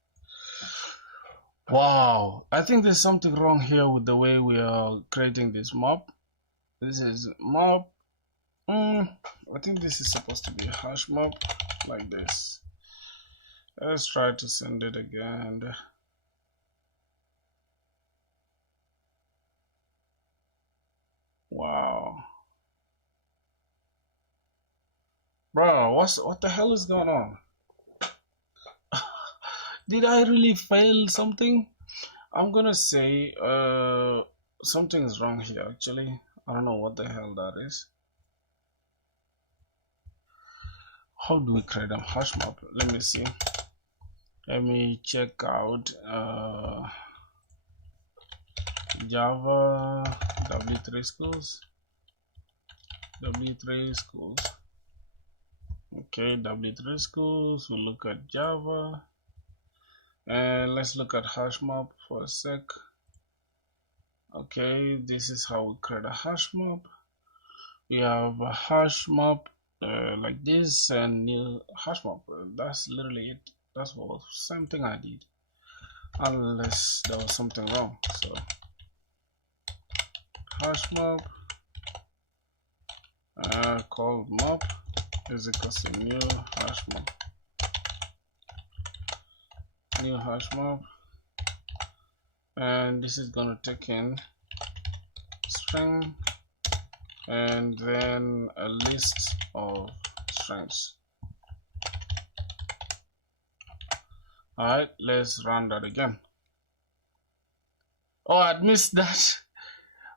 wow, I think there's something wrong here with the way we are creating this map. This is map. I think this is supposed to be a hash map like this. Let's try to send it again. Wow, bro, what the hell is going on? Did I really fail something? I'm gonna say something is wrong here actually. I don't know what the hell that is. How do we create a hash map? Let me see. Let me check out Java W3 schools. Okay, W3 schools. We'll look at Java. And let's look at hash map for a sec. Okay, this is how we create a hash map. We have a hash map like this and new hash map. That's literally it. That's what same thing I did, unless there was something wrong. So hash map called map is equals to new hash map. New hash map, and this is gonna take in string and then a list of strings. Alright, let's run that again. Oh, I missed that.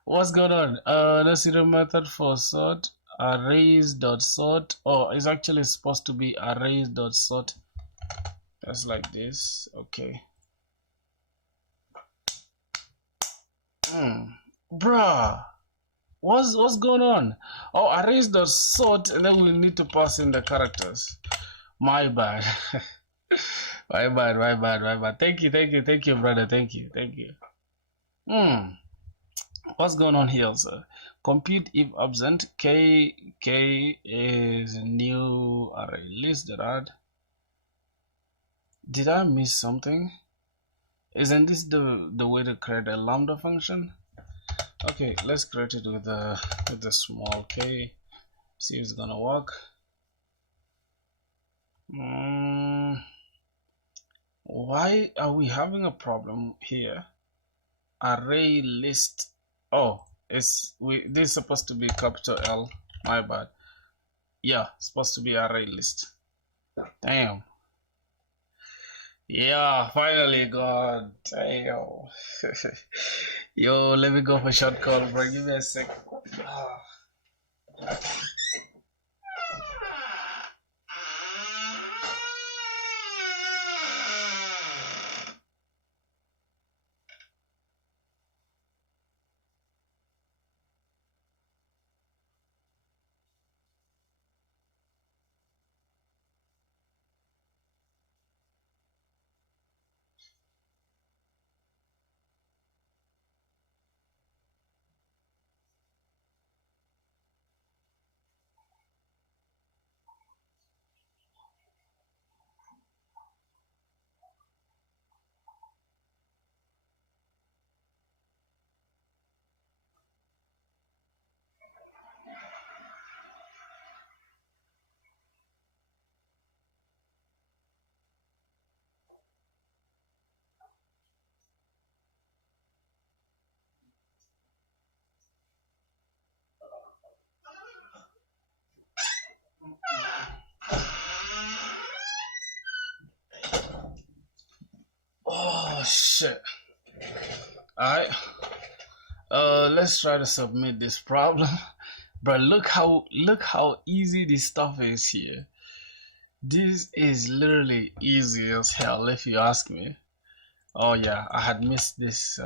What's going on? Let's see the method for sort arrays.sort. Oh, it's actually supposed to be arrays.sort. That's like this. Okay. Bruh, what's going on? Oh, arrays.sort, and then we need to pass in the characters. My bad. my bad. Thank you, brother. Thank you. What's going on here, sir? Compute if absent. K is new array list. Did I miss something? Isn't this the way to create a lambda function? Okay, let's create it with the small k. See if it's gonna work. Why are we having a problem here? Array list. Oh, this is supposed to be capital L. My bad. Yeah, supposed to be array list. Damn. Yeah, finally, God damn. Yo, let me go for short call, bro. Give me a sec. Oh shit. Alright. Let's try to submit this problem. But look how easy this stuff is here. This is literally easy as hell if you ask me. Oh yeah, I had missed this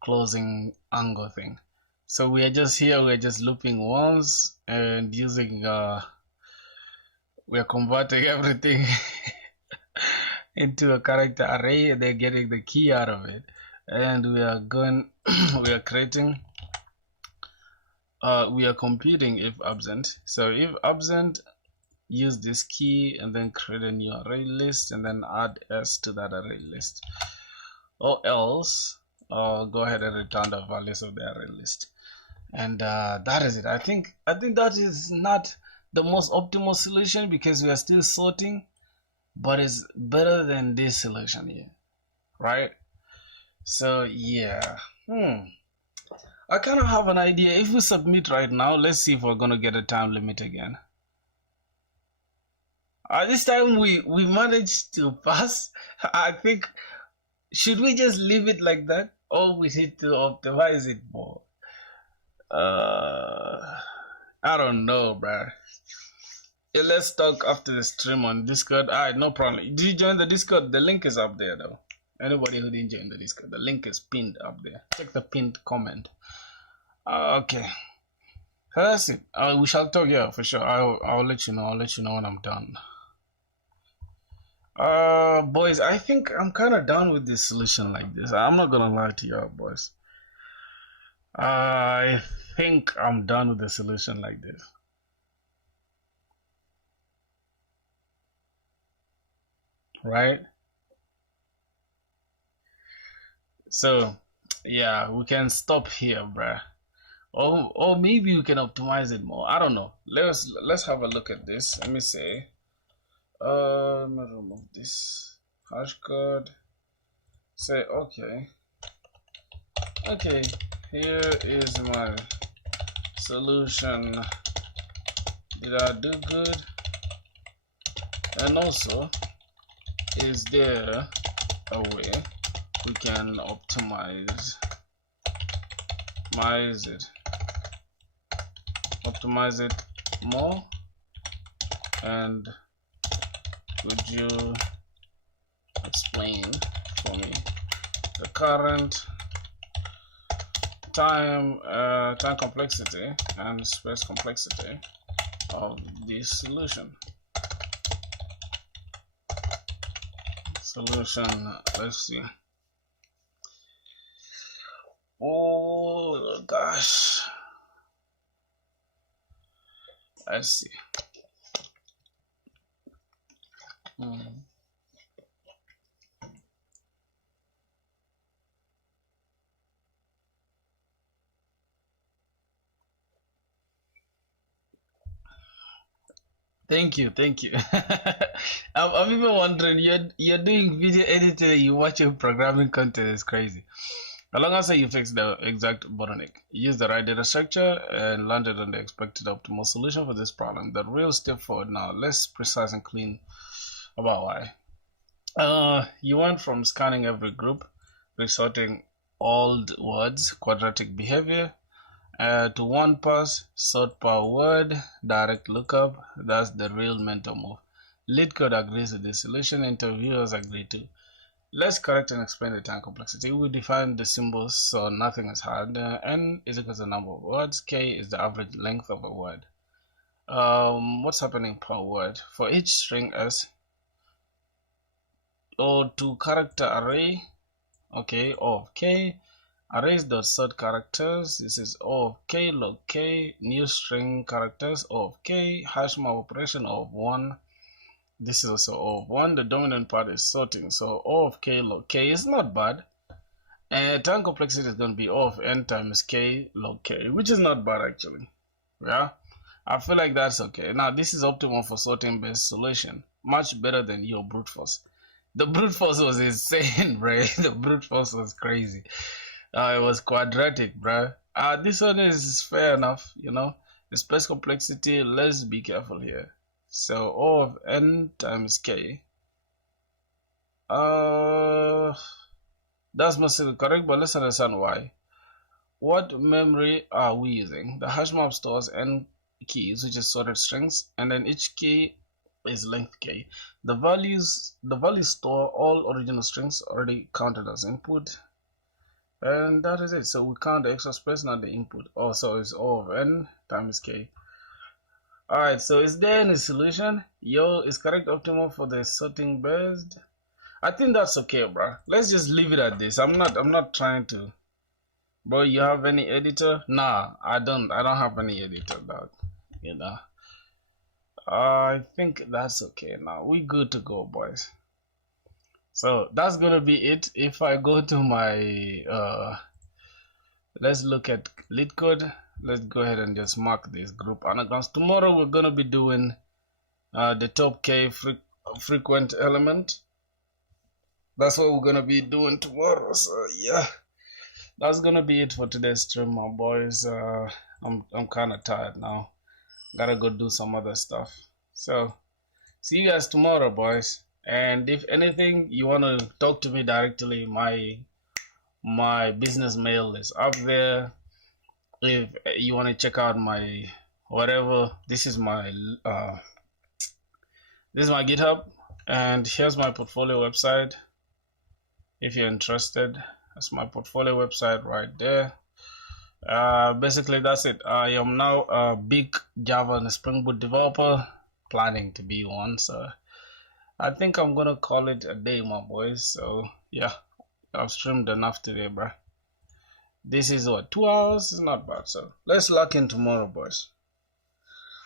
closing angle thing. So we are just here, we're just looping once and using we're converting everything into a character array and then getting the key out of it. And we are going we are creating we are computing if absent. So if absent, use this key and then create a new array list and then add s to that array list, or else go ahead and return the values of the array list. And that is it. I think that is not the most optimal solution because we are still sorting, but it's better than this solution here, right? So yeah, I kind of have an idea. If we submit right now, let's see if we're gonna get a time limit again. This time we managed to pass. I think, should we just leave it like that, or we need to optimize it more? I don't know, bro. Yeah, let's talk after the stream on Discord. Alright, no problem. Did you join the Discord? The link is up there though. Anybody who didn't join the Discord, the link is pinned up there. Check the pinned comment. Okay, so that's it. We shall talk, yeah, for sure. I'll let you know. I'll let you know when I'm done. Boys, I think I'm kind of done with this solution like this. I'm not gonna lie to y'all, boys. I think I'm done with the solution like this. Right? So, yeah, we can stop here, bruh. Or maybe we can optimize it more. I don't know. Let's have a look at this. Let me see. Let me remove this hash code. Say okay. Okay, here is my solution. Did I do good? And also, is there a way we can optimize it more? And could you explain for me the current time complexity and space complexity of this solution? Let's see. Oh gosh, let's see. Thank you. I'm even wondering, you're doing video editing, you watching programming content is crazy. As long as you fix the exact bottleneck, use the right data structure, and landed on the expected optimal solution for this problem. The real step forward now. Let's precise and clean about why. You went from scanning every group, resorting old words, quadratic behavior, to one pass, sort per word, direct lookup. That's the real mental move. Lead code agrees with the solution, interviewers agree too. Let's correct and explain the time complexity. We define the symbols so nothing is hard. N is equal to the number of words. K is the average length of a word. What's happening per word? For each string S, or to character array, okay, of K, arrays.sort characters. This is O of K log K, new string characters O of K, hash map operation O of 1. This is also O of 1. The dominant part is sorting. So O of K log K is not bad. And time complexity is going to be O of N times K log K, which is not bad actually. Yeah, I feel like that's okay. Now this is optimal for sorting based solution. Much better than your brute force. The brute force was insane, bro. The brute force was crazy. It was quadratic, bro. This one is fair enough, you know. The space complexity, let's be careful here. So O of N times K. That's mostly correct, but let's understand why. What memory are we using? The hash map stores N keys, which is sorted strings, and then each key is length K. The values store all original strings already counted as input. And that is it. So we count the extra space, not the input. Also, it's O of N times K. Alright, so is there any solution? Yo, is correct optimal for the sorting based? I think that's okay, bro. Let's just leave it at this. I'm not trying to. Bro, you have any editor? Nah, I don't have any editor, dog. You know. I think that's okay now. We good to go, boys. So that's gonna be it. If I go to my let's look at lead code. Let's go ahead and just mark this group anagrams. Tomorrow we're gonna be doing the top K frequent element. That's what we're gonna be doing tomorrow. So yeah, that's gonna be it for today's stream, my boys. I'm kind of tired now. Gotta go do some other stuff. So see you guys tomorrow, boys. And if anything, you want to talk to me directly, my business mail is up there. If you want to check out my whatever, this is my GitHub, and here's my portfolio website. If you're interested, that's my portfolio website right there. Basically that's it. I am now a big Java and Spring Boot developer, planning to be one. So I think I'm gonna call it a day, my boys. So yeah, I've streamed enough today, bro. This is what, 2 hours? It's not bad. So let's lock in tomorrow, boys.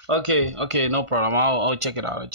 Okay, no problem. I'll check it out.